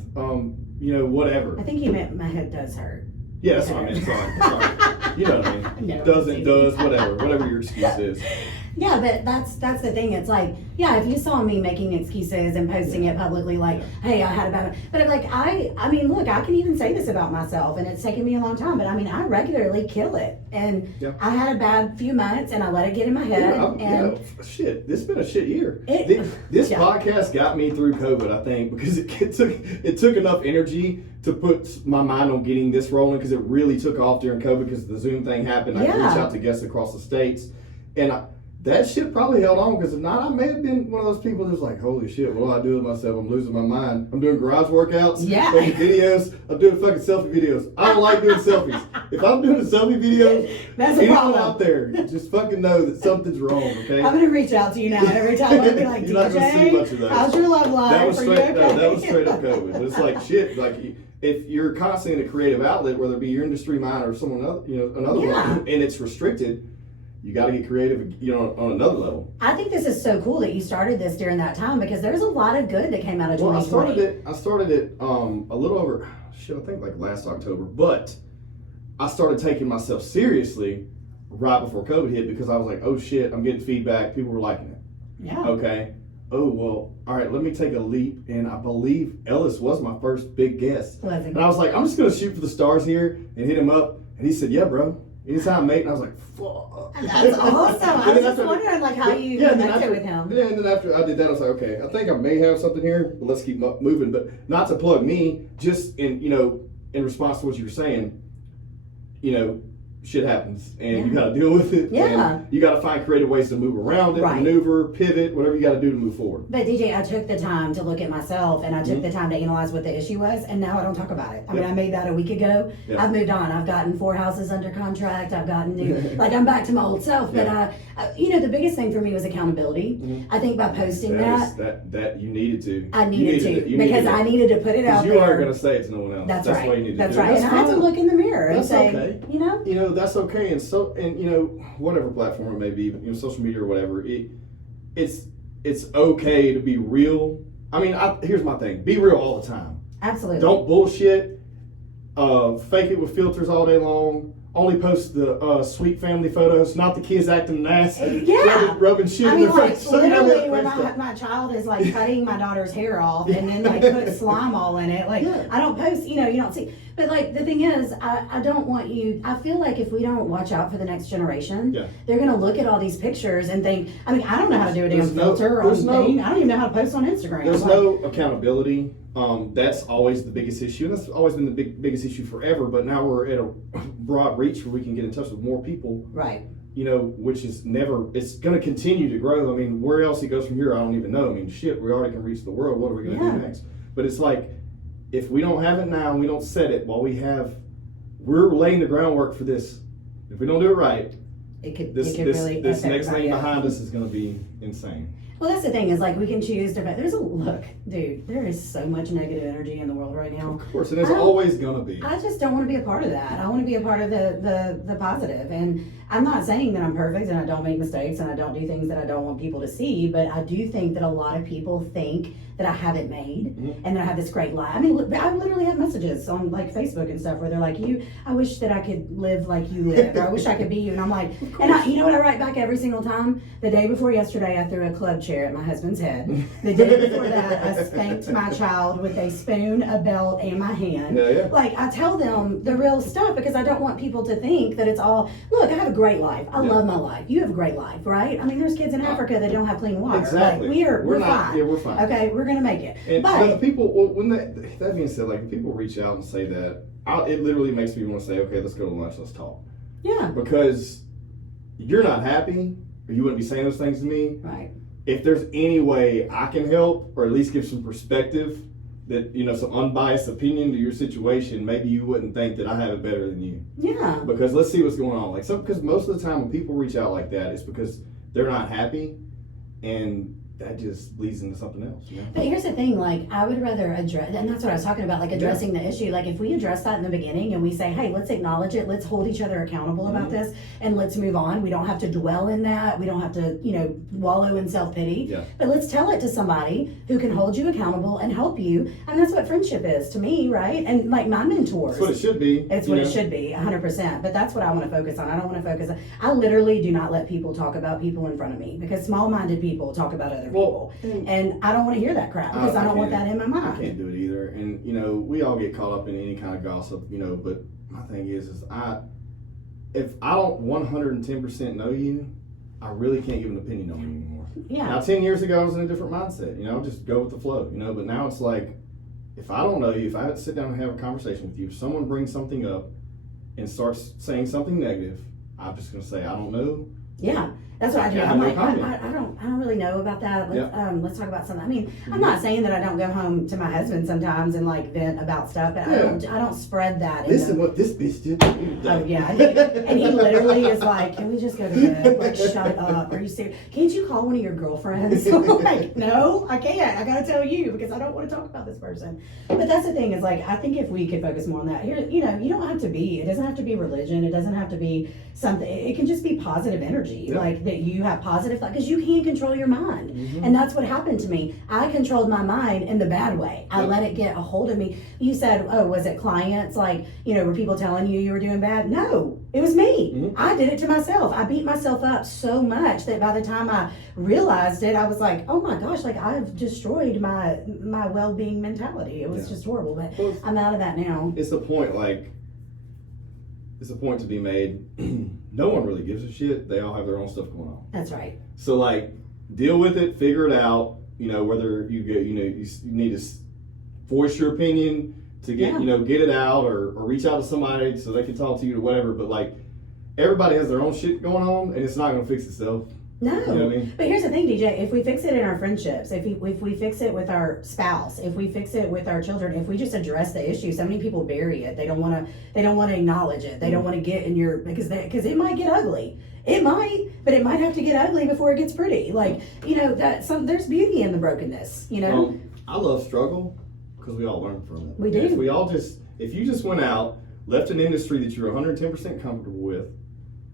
You know, whatever. I think you meant my head does hurt. Yeah, that's what I meant. Sorry. You know what I mean. Does, whatever your excuse is. Yeah, but that's the thing. It's like, if you saw me making excuses and posting it publicly, like, hey, I had a bad, but like, I mean, look, I can even say this about myself, and it's taken me a long time, but I mean, I regularly kill it, and I had a bad few months, and I let it get in my head, shit, this has been a shit year. This podcast got me through COVID, I think, because it took enough energy to put my mind on getting this rolling, because it really took off during COVID, because the Zoom thing happened. I reached out to guests across the states, and that shit probably held on, because if not, I may have been one of those people that's like, holy shit, what do I do with myself? I'm losing my mind. I'm doing garage workouts, making videos. I'm doing fucking selfie videos. I don't like doing selfies. If I'm doing a selfie video, that's a problem out there, just fucking know that something's wrong, okay? I'm going to reach out to you now every time. I'll be like, You're not gonna see much of DJ, how's your love life? That was straight up COVID. But it's like shit, like if you're constantly in a creative outlet, whether it be your industry, mine, or someone else, another one, and it's restricted, you got to get creative, on another level. I think this is so cool that you started this during that time, because there's a lot of good that came out of 2020. I started it a little over, I think like last October, but I started taking myself seriously right before COVID hit, because I was like, oh shit, I'm getting feedback, people were liking it. Yeah. Okay. Oh, well, all right, let me take a leap, and I believe Ellis was my first big guest. And I was like, I'm just going to shoot for the stars here and hit him up, and he said, yeah, bro. Anytime, mate. And I was like, fuck. That's awesome. I was just wondering, like, how you connected with him. Yeah, and then after I did that, I was like, okay, I think I may have something here, but let's keep moving. But not to plug me, just in response to what you were saying, shit happens, and you got to deal with it. Yeah. And you got to find creative ways to move around it, maneuver, pivot, whatever you got to do to move forward. But DJ, I took the time to look at myself, and I took the time to analyze what the issue was, and now I don't talk about it. I mean, I made that a week ago. I've moved on. I've gotten 4 houses under contract. I've gotten new, like, I'm back to my old self. But the biggest thing for me was accountability. I think by posting that you needed to. I needed to, because I needed to put it out there. You aren't going to say it to no one else. That's right. What you need to do. That's right. And I had to look in the mirror and say, that's okay. And so, whatever platform it may be, social media or whatever, it's okay to be real. I mean, here's my thing: be real all the time. Absolutely. Don't bullshit. Fake it with filters all day long. Only post the sweet family photos, not the kids acting an ass. Rubbing shit in their face. Literally, when my child is like cutting my daughter's hair off and then like put slime all in it. Like, I don't post, you don't see. But like, the thing is, I don't want you, I feel like if we don't watch out for the next generation, they're going to look at all these pictures and think, I mean, I don't know how to do a damn filter on thing. I don't even know how to post on Instagram. There's no accountability. That's always the biggest issue, and that's always been the biggest issue forever. But now we're at a broad reach where we can get in touch with more people, right? Which is it's going to continue to grow. I mean, where else it goes from here, I don't even know. I mean, shit, we already can reach the world. What are we going to do next? But it's like, if we don't have it now and we don't set it while we're laying the groundwork for this. If we don't do it right, this next thing behind us is going to be insane. Well, that's the thing, is like, we can choose to, there is so much negative energy in the world right now. Of course, and there's always gonna be. I just don't want to be a part of that. I want to be a part of the positive. And I'm not saying that I'm perfect and I don't make mistakes and I don't do things that I don't want people to see, but I do think that a lot of people think that I have it made and that I have this great life. I mean, I literally have messages on like Facebook and stuff where they're like, I wish that I could live like you live, or I wish I could be you. And I'm like, and you know what I write back every single time? The day before yesterday, I threw a club chair at my husband's head. The day before that, I spanked my child with a spoon, a belt, and my hand. Like, I tell them the real stuff, because I don't want people to think that it's all, look, I have a great life. I love my life. You have a great life, right? I mean, there's kids in Africa that don't have clean water. Exactly. Like, we're fine. Yeah, we're fine. Okay, we're gonna make it. And the people, when that being said, like, people reach out and say that, it literally makes me want to say, okay, let's go to lunch, let's talk. Yeah. Because you're not happy, or you wouldn't be saying those things to me. Right. If there's any way I can help, or at least give some perspective, that, you know, some unbiased opinion to your situation, maybe you wouldn't think that I have it better than you. Yeah. Because let's see what's going on. Like, because most of the time when people reach out like that, it's because they're not happy, and that just leads into something else, you know? But here's the thing, like, I would rather address, and that's what I was talking about, like addressing the issue. Like, if we address that in the beginning and we say, hey, let's acknowledge it, let's hold each other accountable about this, and let's move on. We don't have to dwell in that. We don't have to, you know, wallow in self-pity. Yeah. But let's tell it to somebody who can hold you accountable and help you. And that's what friendship is to me, right? And like my mentors. That's what it should be. It's what it should be, 100%. But that's what I want to focus on. I don't want to focus on, I literally do not let people talk about people in front of me, because small-minded people talk about other people. And I don't want to hear that crap, because I don't want that in my mind. I can't do it either. And, you know, we all get caught up in any kind of gossip, you know, but my thing is if I don't 110% know you, I really can't give an opinion on you anymore. Yeah. Now, 10 years ago, I was in a different mindset, you know, just go with the flow, you know, but now it's like, if I don't know you, if I have to sit down and have a conversation with you, if someone brings something up and starts saying something negative, I'm just going to say, I don't know. Yeah. That's what I do. I'm like, I don't really know about that. Let's talk about something. I mean, I'm not saying that I don't go home to my husband sometimes and like vent about stuff, but I don't spread that. Listen, what this bitch did. Oh yeah, and he literally is like, can we just go to bed? Like, shut up. Are you serious? Can't you call one of your girlfriends? I'm like, no, I can't. I gotta tell you, because I don't want to talk about this person. But that's the thing, is like, I think if we could focus more on that, here, you know, you don't have to be. It doesn't have to be religion. It doesn't have to be something. It can just be positive energy, like that you have positive thought, because you can control your mind. And that's what happened to me. I controlled my mind in the bad way. I let it get a hold of me. You said, oh, was it clients? Like, you know, were people telling you were doing bad? No, it was me. I did it to myself. I beat myself up so much that by the time I realized it, I was like, oh my gosh, like I've destroyed my well-being mentality. It was just horrible, but I'm out of that now. It's a point, like, it's a point to be made. No one really gives a shit. They all have their own stuff going on. That's right. So, like, deal with it, figure it out. You know, whether you get, you know, you need to voice your opinion to get, you know, get it out, or reach out to somebody so they can talk to you or whatever. But like, everybody has their own shit going on, and it's not going to fix itself. No, you know what I mean? But here's the thing, DJ. If we fix it in our friendships, if we fix it with our spouse, if we fix it with our children, if we just address the issue, so many people bury it. They don't want to acknowledge it. They don't want to get in your, because it might get ugly. It might, but it might have to get ugly before it gets pretty. Like, you know, there's beauty in the brokenness. You know. I love struggle, because we all learn from it. We do. If you just went out, left an industry that you're 110% comfortable with,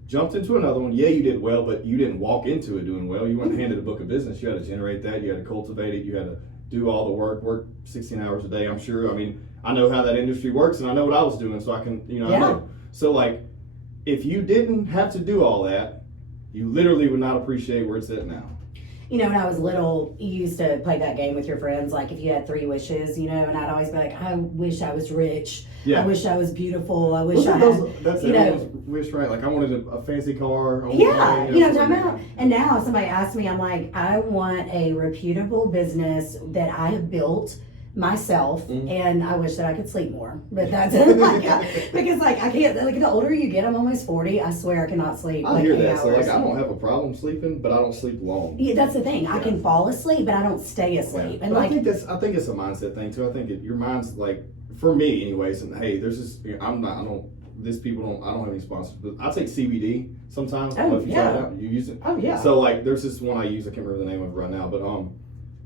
jumped into another one, you did well, but you didn't walk into it doing well. You weren't handed a book of business. You had to generate that. You had to cultivate it. You had to do all the work 16 hours a day, I'm sure. I mean, I know how that industry works, and I know what I was doing, so I can, you know, I know. So, like, if you didn't have to do all that, you literally would not appreciate where it's at now. You know, when I was little, you used to play that game with your friends, like if you had 3 wishes, you know, and I'd always be like, I wish I was rich. Yeah. I wish I was beautiful. I wish I had, that's you know. Wish, right? Like, I wanted a fancy car. You know what I'm talking about? And now if somebody asks me, I'm like, I want a reputable business that I have built myself, and I wish that I could sleep more, but that's because like I can't, like the older you get, I'm almost 40, I swear I cannot sleep I hear that. So like, I don't have a problem sleeping, but I don't sleep long. Yeah, that's the thing. I can fall asleep, but I don't stay asleep. And like, I think it's a mindset thing too. I think your mind's like, for me anyways, and hey, there's this, I don't have any sponsors, but I take CBD sometimes. I don't know if you try it out. You use it? Oh yeah. So like, there's this one I use, I can't remember the name of it right now, but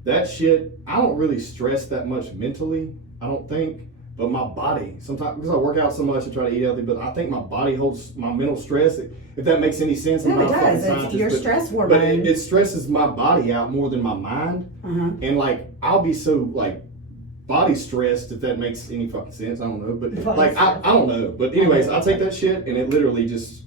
that shit, I don't really stress that much mentally, I don't think, but my body, sometimes, because I work out so much and try to eat healthy, but I think my body holds my mental stress, if that makes any sense. No, it does. It's your stress hormone. But it stresses my body out more than my mind, and like, I'll be so like, body stressed, if that makes any fucking sense, I don't know, but like, I don't know, but anyways, I take that shit, and it literally just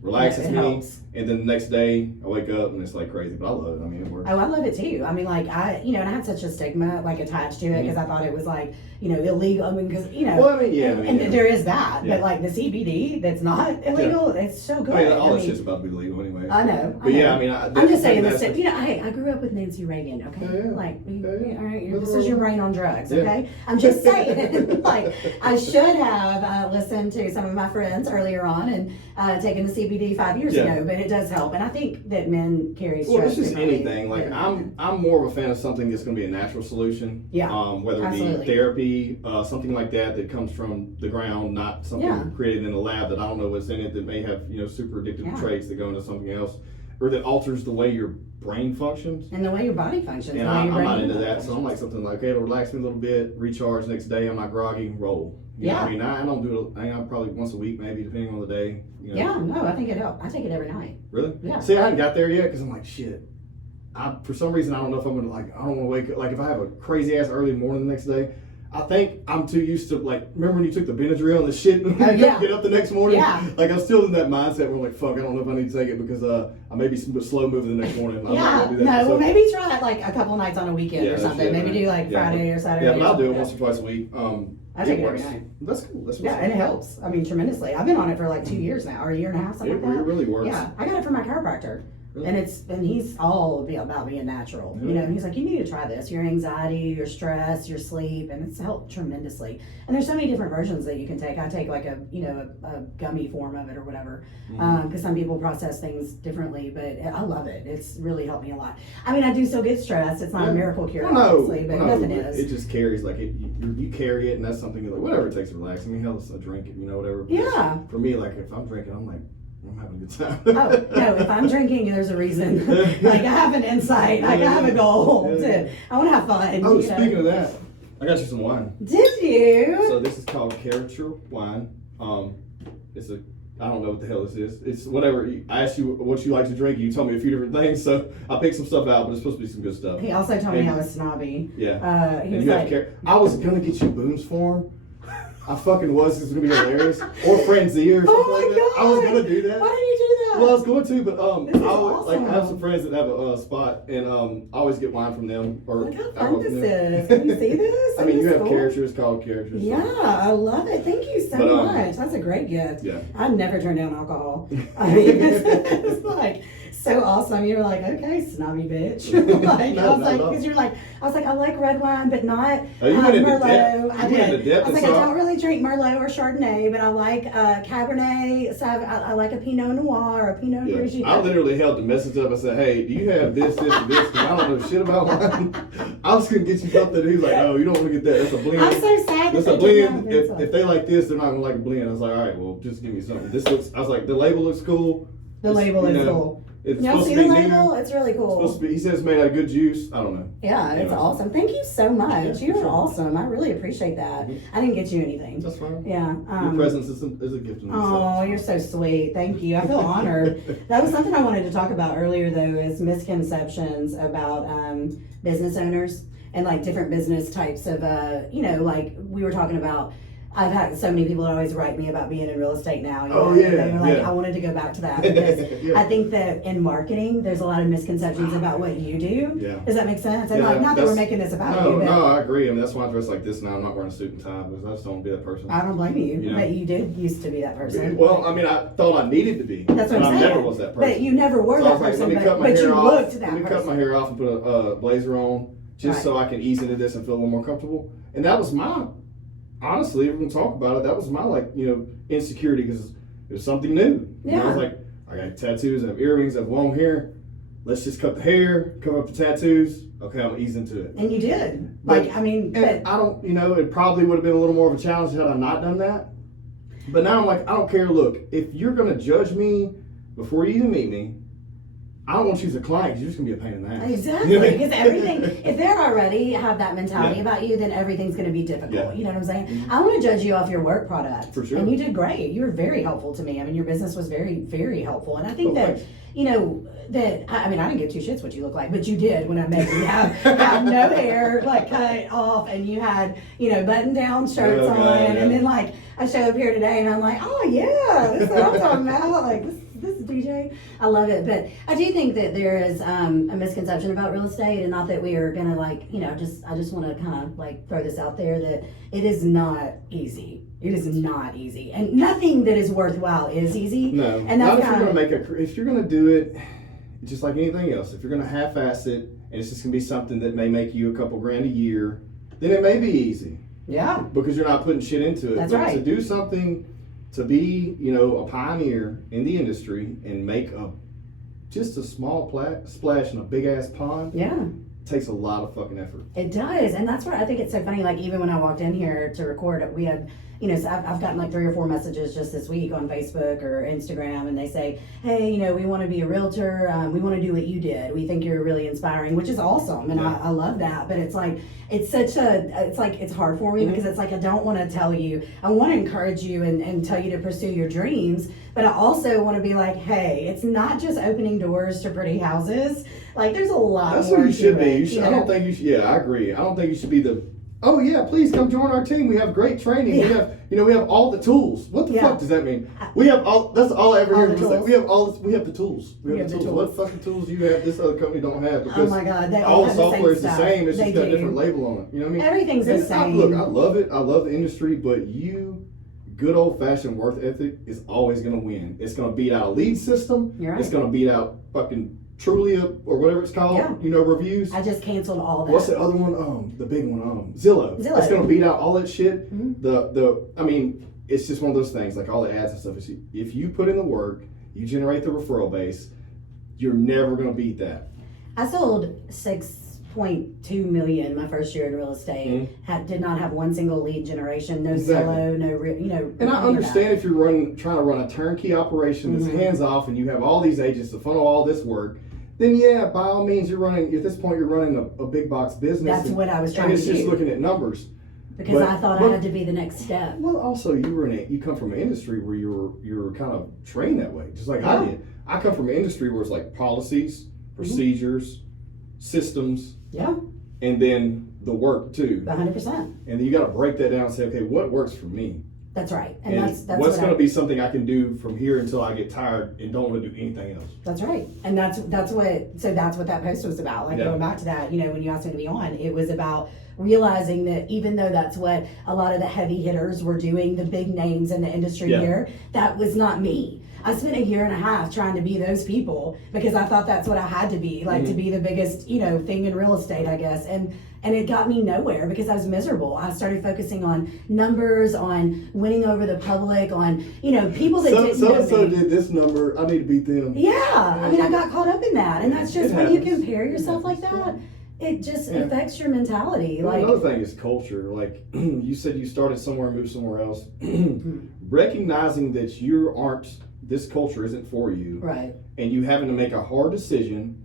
relaxes me, helps. And then the next day I wake up and it's like crazy, but I love it. I mean, it works. Oh, I love it too. I mean, like and I had such a stigma like attached to it because I thought it was like, you know, illegal. I mean, because well, I mean, and there is that, but like the CBD that's not illegal, it's so good. I mean, all that shit's about to be legal anyway. I know. But I mean, I'm just saying this. You know, hey, I grew up with Nancy Reagan. Okay, like, all right, this is your brain on drugs. Okay, I'm just saying. Like, I should have listened to some of my friends earlier on and taken the CBD CBD 5 years ago, but it does help. And I think that men carry stress. Well, it's just differently. anything. Like I'm more of a fan of something that's going to be a natural solution. Yeah, whether it absolutely. be therapy, something like that comes from the ground, not something created in a lab that I don't know what's in it that may have super addictive traits that go into something else, or that alters the way your brain functions and the way your body functions. And I'm not into that, so I'm like something like, okay, it'll relax me a little bit, recharge next day. I'm not groggy, roll. You know what I mean, I don't do it. I probably once a week, maybe, depending on the day. Yeah, no, I think it helps. I take it every night. Really? Yeah. See, I haven't got there yet because I'm like, shit. For some reason, I don't know if I'm gonna I don't want to wake up. Like if I have a crazy ass early morning the next day, I think I'm too used to remember when you took the Benadryl and the shit and you get up the next morning? Yeah. Like I'm still in that mindset where I'm like, fuck, I don't know if I need to take it because I may be slow moving the next morning. I'm not gonna do that. Well, maybe try it a couple nights on a weekend or something. Maybe do Friday or Saturday. Yeah, but I'll do it once or twice a week. I take it every night. That's cool. That's and it helps. I mean, tremendously. I've been on it for 2 years now, or a year and a half, something like that. It really works. Yeah, I got it from my chiropractor. Really? And he's all about being natural, and he's like, you need to try this. Your anxiety, your stress, your sleep, and it's helped tremendously. And there's so many different versions that you can take. I take a gummy form of it or whatever, because some people process things differently, but I love it. It's really helped me a lot. I mean, I do still get stressed. It's not a miracle cure, obviously, but nothing is. It just carries, you carry it, and that's something you're like, whatever it takes to relax. I mean, hell, it's a drink, whatever. Yeah. For me, if I'm drinking, I'm like, I'm having a good time. Oh, no, if I'm drinking, there's a reason. I have an insight. I have a goal. I want to have fun. Oh, speaking of that, I got you some wine. Did you? So this is called character wine. I don't know what the hell this is. It's whatever. I asked you what you like to drink, and you told me a few different things, so I picked some stuff out, but it's supposed to be some good stuff. He also told me I was snobby. Yeah. He was like, I was going to get you Boone's Form. I fucking was. It's going to be hilarious. Or Franzia or something like that. I was going to do that. Why didn't you do that? Well, I was going to, but awesome. I have some friends that have a spot, and I always get wine from them. Look how fun this is. Can you see this? I mean, you have characters called characters. Yeah, I love it. Thank you so much. That's a great gift. Yeah. I'd never turn down alcohol. I mean, it's so awesome. You were like, okay, snobby bitch. I was like, I like red wine, but not Merlot. I was like, I don't really drink Merlot or Chardonnay, but I like Cabernet. So I like a Pinot Noir or a Pinot Grigio. I literally held the message up. I said, hey, do you have this, and this? Because I don't know shit about wine. I was going to get you something. He's like, oh, you don't want to get that. That's a blend. I'm so sad. That's a blend. If they like this, they're not going to like a blend. I was like, all right, well, just give me something. I was like, the label looks cool. The label is cool. Y'all see the label? It's really cool. He says it's made out of good juice. I don't know. Yeah, it's awesome. Thank you so much. You are awesome. I really appreciate that. I didn't get you anything. That's fine. Yeah. Your presence is a gift. Oh, you're so sweet. Thank you. I feel honored. That was something I wanted to talk about earlier, though, is misconceptions about business owners and different business types of, we were talking about. I've had so many people that always write me about being in real estate now. They were like, I wanted to go back to that because I think that in marketing, there's a lot of misconceptions about what you do. Yeah. Does that make sense? And not that we're making this about you. But no, I agree. I mean, that's why I dress like this now. I'm not wearing a suit and tie because I just don't want to be that person. I don't blame you. But you did used to be that person. Well, I mean, I thought I needed to be. That's what I'm saying. I never was that person. But you never were that person. But you looked that person. Let me cut my hair off and put a blazer on just so I can ease into this and feel a little more comfortable. And that was honestly, if we're going to talk about it, that was my, insecurity because it was something new. Yeah. I was like, I got tattoos, I have earrings, I have long hair. Let's just cut the hair, cover up the tattoos. Okay, I'm going to ease into it. And you did. But I don't, it probably would have been a little more of a challenge had I not done that. But now I'm like, I don't care. Look, if you're going to judge me before you even meet me, I don't want you as a client because you're just going to be a pain in the ass. Exactly. Because everything, if they're already have that mentality about you, then everything's going to be difficult. Yeah. You know what I'm saying? Mm-hmm. I want to judge you off your work product. For sure. And you did great. You were very helpful to me. I mean, your business was very, very helpful. And I think I didn't give two shits what you look like, but you did when I met you. You have no hair, cut off, and you had, button-down shirts on. Yeah. And then, I show up here today, and I'm like, oh, yeah, this is what I'm talking about. This is DJ. I love it. But I do think that there is a misconception about real estate, and not that we are going to I just want to kind of throw this out there that it is not easy. It is not easy. And nothing that is worthwhile is easy. No. And that's not if you're going to do it, just like anything else, if you're going to half-ass it, and it's just going to be something that may make you a couple grand a year, then it may be easy. Yeah. Because you're not putting shit into it. That's but right. to do something to be, you know, a pioneer in the industry and make just a small splash in a big ass pond. Yeah. Takes a lot of fucking effort. It does, and that's where I think it's so funny. Like even when I walked in here to record, we had, you know, so I've gotten like 3 or 4 messages just this week on Facebook or Instagram, and they say, hey, you know, we want to be a realtor. We want to do what you did. We think you're really inspiring, which is awesome, and I love that. But it's like it's hard for me because it's like I don't want to tell you. I want to encourage you and tell you to pursue your dreams, but I also want to be like, hey, it's not just opening doors to pretty houses. Like there's a lot. That's more what you should to be. it, You should, you know? I don't think you should. Yeah, I agree. I don't think you should be the. Oh yeah, please come join our team. We have great training. Yeah. We have, you know, we have all the tools. What the fuck does that mean? We have all. That's all I ever hear. Like, we have all. We have the tools. We have the tools. What fucking tools do you have? This other company don't have. Because oh my God, they all the have software is the the same same. It's They just got a do. different label on it. You know what I mean? Everything's the same. Look, I love it. I love the industry, but good old fashioned work ethic is always gonna win. It's gonna beat out a lead system. You're right. It's gonna beat out fucking Trulia or whatever it's called. Yeah. You know, reviews. I just canceled all that. What's the other one? The big one, Zillow. It's gonna beat out all that shit. Mm-hmm. I mean, it's just one of those things, like all the ads and stuff. If you put in the work, you generate the referral base, you're never gonna beat that. I sold 6.2 million my first year in real estate. Did not have one single lead generation, no Zillow, no, you know. And I understand if you're trying to run a turnkey operation that's hands off, and you have all these agents to funnel all this work. Then yeah, by all means, at this point you're running a big box business. That's what I was trying to do. And it's just looking at numbers. Because I thought I had to be the next step. Well, also you come from an industry where you're kind of trained that way, just like I did. I come from an industry where it's like policies, procedures, systems, and then the work too. 100%. And then you got to break that down and say, okay, what works for me? That's right. And that's what's going to be something I can do from here until I get tired and don't want to do anything else. That's right. And that's what that post was about. Like going back to that, you know, when you asked me to be on, it was about realizing that even though that's what a lot of the heavy hitters were doing, the big names in the industry here, that was not me. I spent 1.5 years trying to be those people because I thought that's what I had to be, like to be the biggest, you know, thing in real estate, I guess. And it got me nowhere because I was miserable. I started focusing on numbers, on winning over the public, on, you know, people that didn't know me. So did this number, I need to beat them. Yeah, I mean, I got caught up in that. And that's just when you compare yourself like that, it just affects your mentality. Well, like another thing is culture. Like you said, you started somewhere and moved somewhere else. Recognizing that this culture isn't for you. Right. And you having to make a hard decision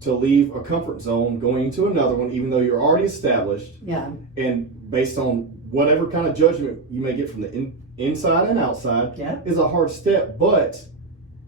to leave a comfort zone going into another one, even though you're already established. Yeah. And based on whatever kind of judgment you may get from the inside and outside is a hard step. But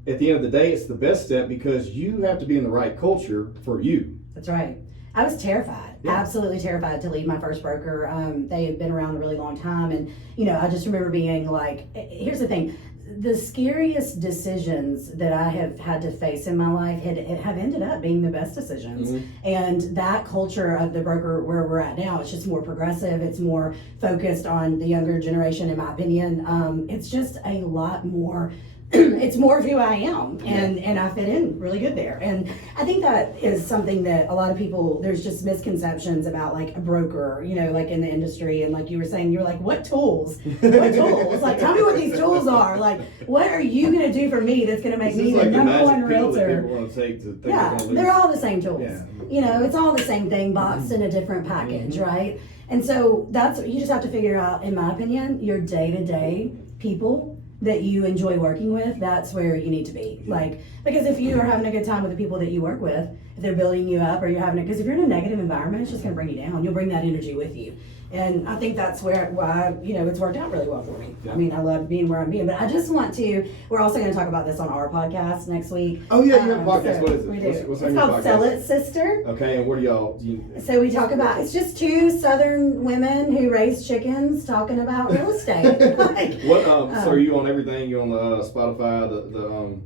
at the end of the day, it's the best step because you have to be in the right culture for you. That's right. I was terrified, absolutely terrified to leave my first broker. They had been around a really long time. And, you know, I just remember being like, here's the thing. The scariest decisions that I have had to face in my life have ended up being the best decisions. And that culture of the broker where we're at now, it's just more progressive. It's more focused on the younger generation, in my opinion. It's just a lot more. It's more of who I am, and I fit in really good there. And I think that is something that a lot of people, there's just misconceptions about like a broker, you know, like in the industry. And like you were saying, you're like, what tools? What tools? Like, tell me what these tools are. Like, what are you going to do for me that's going to make me the number one realtor? They're all the same tools. Yeah. You know, it's all the same thing, boxed in a different package, right? And so you just have to figure out, in my opinion, your day-to-day people that you enjoy working with, that's where you need to be. Like, because if you are having a good time with the people that you work with, if they're building you up or you're having because if you're in a negative environment, it's just going to bring you down. You'll bring that energy with you. And I think that's why, you know, it's worked out really well for me. Yeah. I mean, I love being where I'm being, but I just want to, we're also going to talk about this on our podcast next week. Oh yeah, you have a podcast. So what is it? We do. What's it's called Sell It, Sister. Okay, and what do y'all So we talk about, it's just 2 Southern women who raise chickens talking about real estate. Like, so are you on everything? You on the Spotify, the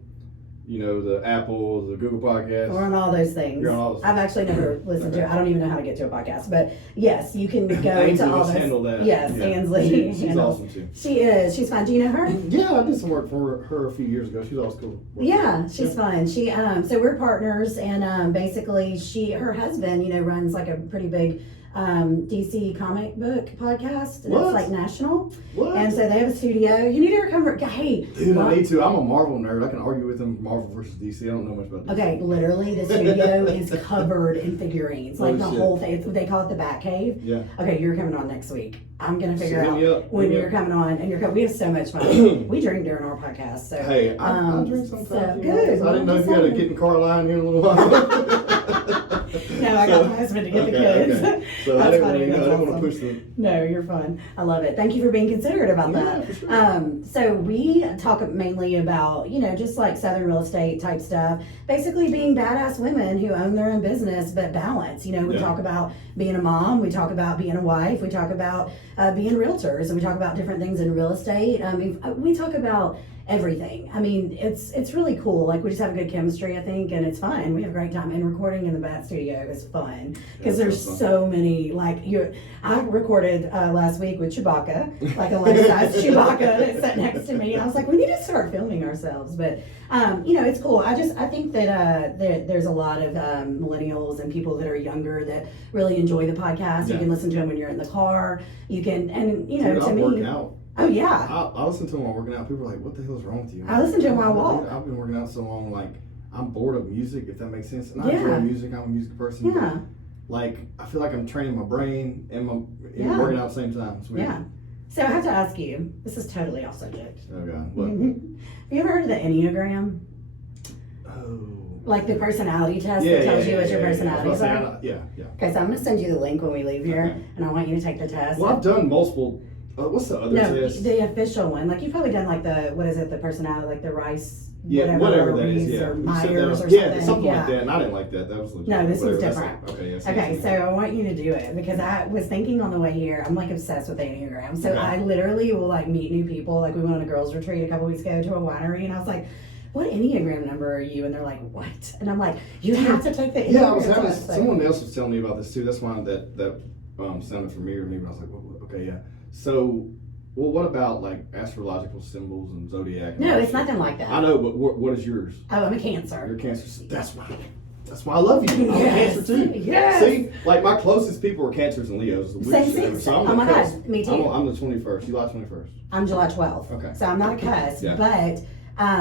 you know, the Apple, the Google Podcast? We're on all those things. You're on all those things. I've actually never listened to it. I don't even know how to get to a podcast. But yes, you can go Ainsley to all those. handle that. Yes, Ainsley. She's awesome too. She is. She's fun. Do you know her? Yeah, I did some work for her a few years ago. She's always cool. Yeah, she's fun. She so we're partners, and basically her husband, you know, runs like a pretty big DC comic book podcast. What? It's like national. What? And so they have a studio. You need to come. Hey, dude, I need to. I'm a Marvel nerd. I can argue with them. Marvel versus DC. I don't know much about DC. Okay, literally, the studio is covered in figurines. Like the shit. whole thing. They call it the Bat Cave. Yeah. Okay, you're coming on next week. I'm gonna figure Hit me out up. when Hit me you're up. coming on, and we have so much fun. We drink during our podcast, so Hey, I drink sometimes. So you know, good. I didn't know if you had to get in Carlisle here in a little while. No, I got my husband to get the kids. Okay. So That's I didn't, funny. I That's didn't want awesome. to push them. No, you're fun. I love it. Thank you for being considerate about that. For sure. So we talk mainly about, just like Southern real estate type stuff. Basically being badass women who own their own business, but balance. We talk about being a mom. We talk about being a wife. We talk about being realtors. And we talk about different things in real estate. We talk about everything. It's really cool. Like, we just have a good chemistry, I think, and it's fun. We have a great time. And recording in the Bat Studio is fun because there's so many. Like, I recorded last week with Chewbacca, like a life-size Chewbacca that sat next to me, and I was like, we need to start filming ourselves. But it's cool. I think that there's a lot of millennials and people that are younger that really enjoy the podcast. Yeah. You can listen to them when you're in the car. You can, and Dude, to I'm me. working out. Oh yeah. I listen to them while working out. People are like, "What the hell is wrong with you?" I listen to them while I walk. Dude, I've been working out so long, like I'm bored of music, if that makes sense. And I Yeah. enjoy music. I'm a music person. Yeah. But, like, I feel like I'm training my brain and Yeah. working out at the same time. It's weird. Yeah. So I have to ask you. This is totally off subject. Oh god. What? Have you ever heard of the Enneagram? Oh. Like the personality test that tells you what your personality is like? Yeah. Okay, so I'm gonna send you the link when we leave here, Okay. and I want you to take the test. Well, I've done multiple. What's the other No, test? the official one. Like, you've probably done like the personality, like the Rice, whatever that Reese is. Yeah. or You said Myers that or was- something. Yeah, something like that. And I didn't like that. That was legit. No, this Whatever, one's that's different. it. Okay, yeah. Okay, so I want you to do it because I was thinking on the way here, I'm like obsessed with the Enneagram. So Okay. I literally will like meet new people. Like, we went on a girls' retreat a couple weeks ago to a winery, and I was like, what Enneagram number are you? And they're like, what? And I'm like, you have to take the Enneagram Yeah, I was having test. someone else was telling me about this too. That's why that sounded familiar to me. But I was like, well, okay, yeah. So, well, what about like astrological symbols and zodiac? And No, all it's that shit? nothing like that. I know, but what is yours? Oh, I'm a Cancer. You're Cancer. That's why I love you. I'm Yes. a Cancer too. Yes. See, like my closest people are Cancers and Leos. The weirdest shit ever. So I'm Oh the my cusp. God, me too. I'm the 21st. July 21st. I'm July 12th. Okay. So I'm not a cusp, Yeah. but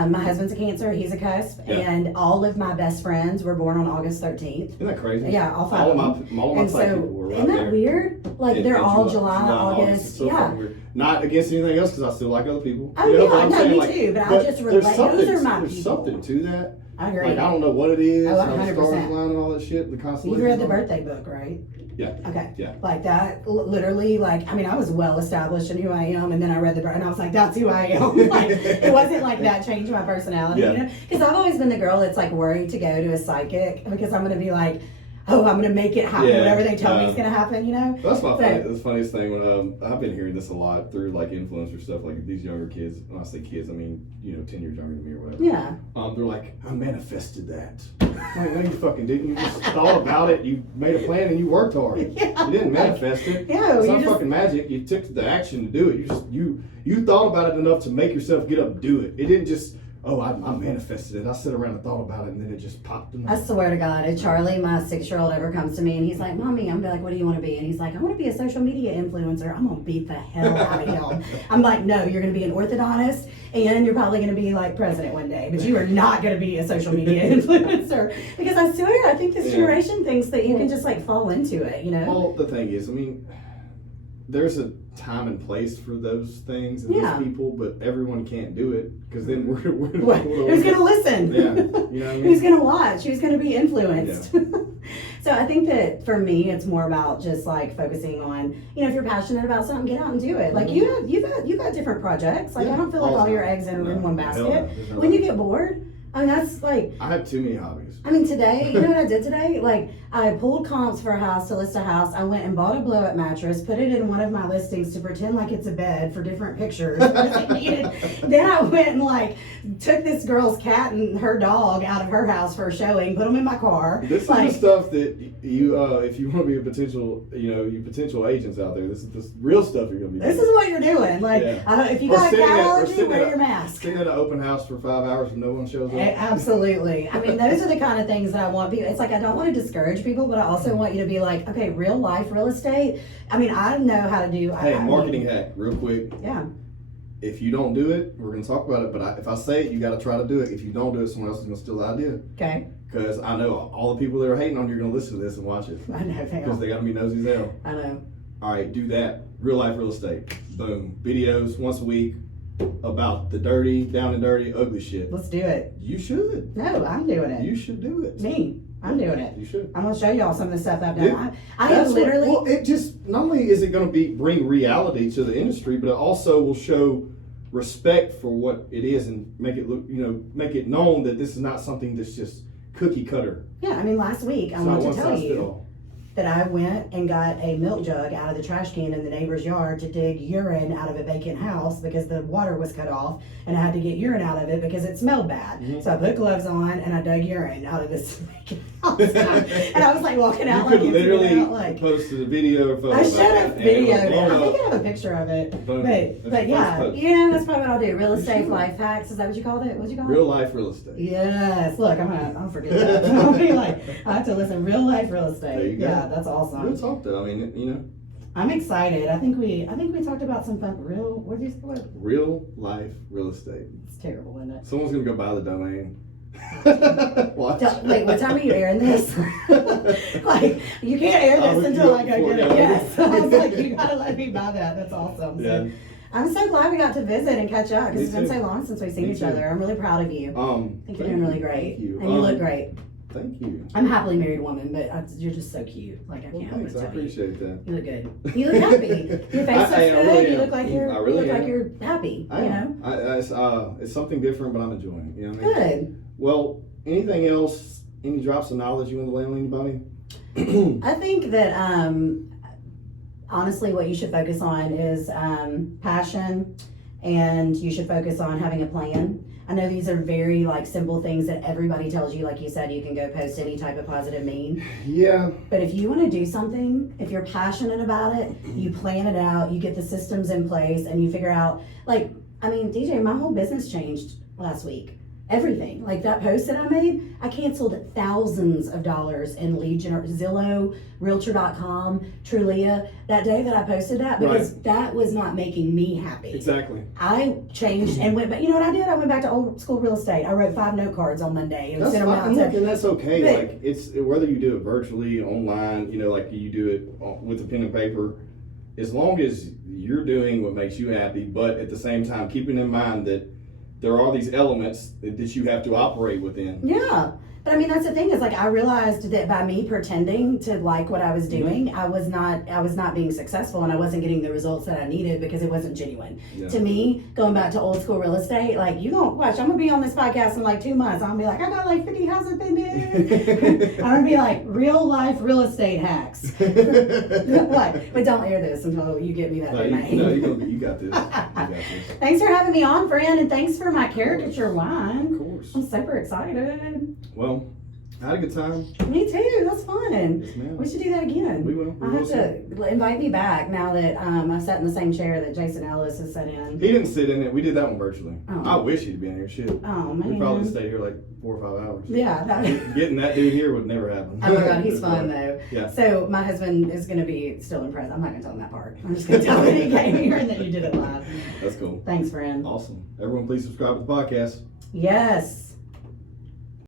my husband's a Cancer, he's a cusp, Yeah. and all of my best friends were born on August 13th. Isn't that crazy? Yeah, all five All of of them. my And type so, people were right isn't that there. weird? Like, in- they're in all July, August. It's so Yeah. fucking weird. Not against anything else, because I still like other people. Oh, You know yeah, what I'm no, saying? me Like, too, but I but just there's relate. Those are my there's people. something to that. I agree. Like, I don't know what it is. Oh, how the stars 100%. align and all that shit. The constellations. You've read the and all birthday book, right? Yeah. Okay. Yeah. Like that, literally, like, I was well established in who I am, and then I read the book, and I was like, that's who I am. Like, it wasn't like that changed my personality, Yeah. Because I've always been the girl that's like worried to go to a psychic because I'm going to be like, oh, I'm going to make it happen. Yeah. Whatever they tell me is going to happen, That's my So- the funniest thing when I've been hearing this a lot through like influencer stuff, like these younger kids. When I say kids, I mean 10 years younger than me or whatever. Yeah. They're like, I manifested that. Like, no, you fucking didn't. You just thought about it. You made a plan and you worked hard. Yeah. You didn't manifest it. Yeah, It's you not just- fucking magic. You took the action to do it. You thought about it enough to make yourself get up and do it. It didn't just, I manifested it. I sat around and thought about it and then it just popped in my I swear to God, if Charlie, my 6-year-old, ever comes to me and he's like, Mommy, I'm like, what do you want to be? And he's like, I want to be a social media influencer. I'm going to beat the hell out of him. I'm like, no, you're going to be an orthodontist and you're probably going to be like president one day, but you are not going to be a social media influencer. Because I swear, I think this generation thinks that you can just like fall into it, Well, the thing is, there's a time and place for those things and Yeah. those people, but everyone can't do it because then we're What? Who's going to listen? Yeah, you know what I mean? Who's going to watch? Who's going to be influenced? So I think that for me, it's more about just like focusing on, if you're passionate about something, get out and do it. Like you've got different projects. Like, Yeah, I don't feel like all all the your time. eggs in No, one hell basket. no. There's no When you way. get bored, that's like, I have too many hobbies. today, you know what I did today? Like, I pulled comps for a house to list a house. I went and bought a blow-up mattress, put it in one of my listings to pretend like it's a bed for different pictures. Then I went and like took this girl's cat and her dog out of her house for a showing, put them in my car. This is the stuff that you, if you want to be a potential, you potential agents out there, this is the real stuff you're gonna be doing. This is what you're doing. Like, Yeah. if you Or got a sitting cat at- or allergy, sitting wear at your mask. Sitting at an open house for 5 hours and no one shows Absolutely. I mean, those are the kind of things that I want people. It's like I don't want to discourage people, but I also want you to be like, okay, real life real estate. I mean, I know how to do. Hey, marketing hack, real quick. Yeah. If you don't do it, we're gonna talk about it. But if I say it, you got to try to do it. If you don't do it, someone else is gonna steal the idea. Okay. Because I know all the people that are hating on you are gonna listen to this and watch it. I know. Because they gotta be nosy as hell. I know. All right, do that. Real life real estate. Boom. Videos once a week about the dirty, down and dirty, ugly shit. Let's do it. You should. No, I'm doing it. You should do it. Me. I'm doing it. You should. I'm gonna show y'all some of the stuff I've done. Yeah. I have literally. Well, it just not only is it going to bring reality to the industry, but it also will show respect for what it is and make it look, make it known that this is not something that's just cookie cutter. Yeah, I mean, last week I want to tell you that I went and got a milk jug out of the trash can in the neighbor's yard to dig urine out of a vacant house because the water was cut off, and I had to get urine out of it because it smelled bad. Mm-hmm. So I put gloves on and I dug urine out of this vacant house. And I was like walking out you could literally posted a video or photo. I should have videoed it. I think I have a picture of it. But yeah, that's probably what I'll do. Real estate life hacks. Is that what you called it? What'd you call it? Real life real estate. Yes. Look, I'll forget that. I'll be like, I have to listen. Real life real estate. There you go. Yeah, that's awesome. Good talk though. I mean, I'm excited. I think we talked about some fun what did you say? Real life real estate. It's terrible, isn't it? Someone's gonna go buy the domain. Watch. Wait, what time are you airing this? Like, you can't air this until I go get it. Yes. I was like, you gotta let me buy that. That's awesome. Yeah. So, I'm so glad we got to visit and catch up because it's been so long since we've seen each other. I'm really proud of you. I think you're doing really great. Thank you. And you look great. Thank you. I'm a happily married woman, but you're just so cute. Like, I can't help but tell you. I appreciate that. You look good. You look happy. Your face looks good. Really you look like you're happy. I am. It's something different, but I'm enjoying it. You know what I mean? Good. Well, anything else? Any drops of knowledge you want to lay on anybody? I think that honestly, what you should focus on is passion, and you should focus on having a plan. I know these are very simple things that everybody tells you. Like you said, you can go post any type of positive meme. Yeah. But if you want to do something, if you're passionate about it, you plan it out, you get the systems in place, and you figure out, DJ, my whole business changed last week. Everything. Like that post that I made, I canceled thousands of dollars in lead Zillow, realtor.com, Trulia, that day that I posted that, because that was not making me happy. Exactly. I changed and went, but you know what I did? I went back to old school real estate. I wrote 5 note cards on Monday. And that's okay. But, it's whether you do it virtually, online, like you do it with a pen and paper, as long as you're doing what makes you happy, but at the same time, keeping in mind that there are these elements that you have to operate within. Yeah. But that's the thing is I realized that by me pretending to like what I was doing, I was not being successful, and I wasn't getting the results that I needed because it wasn't genuine. Yeah. To me, going back to old school real estate, you gonna watch, I'm gonna be on this podcast in 2 months. I'm gonna be like, I got 50 houses in there. I'm gonna be like, real life real estate hacks. What? But don't air this until you get me that domain. You got this. Thanks for having me on, friend, and thanks for my caricature wine. Of course. I'm super excited. Well, I had a good time. Me too. That's fun. Yes, ma'am. We should do that again. We will. I have to invite me back now that I've sat in the same chair that Jason Ellis has sat in. He didn't sit in it. We did that one virtually. Oh. I wish he'd been here. Shit. Oh, man. We probably stayed here 4 or 5 hours. Yeah. Getting that dude here would never happen. Oh my God, he's fun though. Yeah. So my husband is going to be still impressed. I'm not going to tell him that part. I'm just going to tell him he came here and that you did it live. That's cool. Thanks, friend. Awesome. Everyone, please subscribe to the podcast. Yes.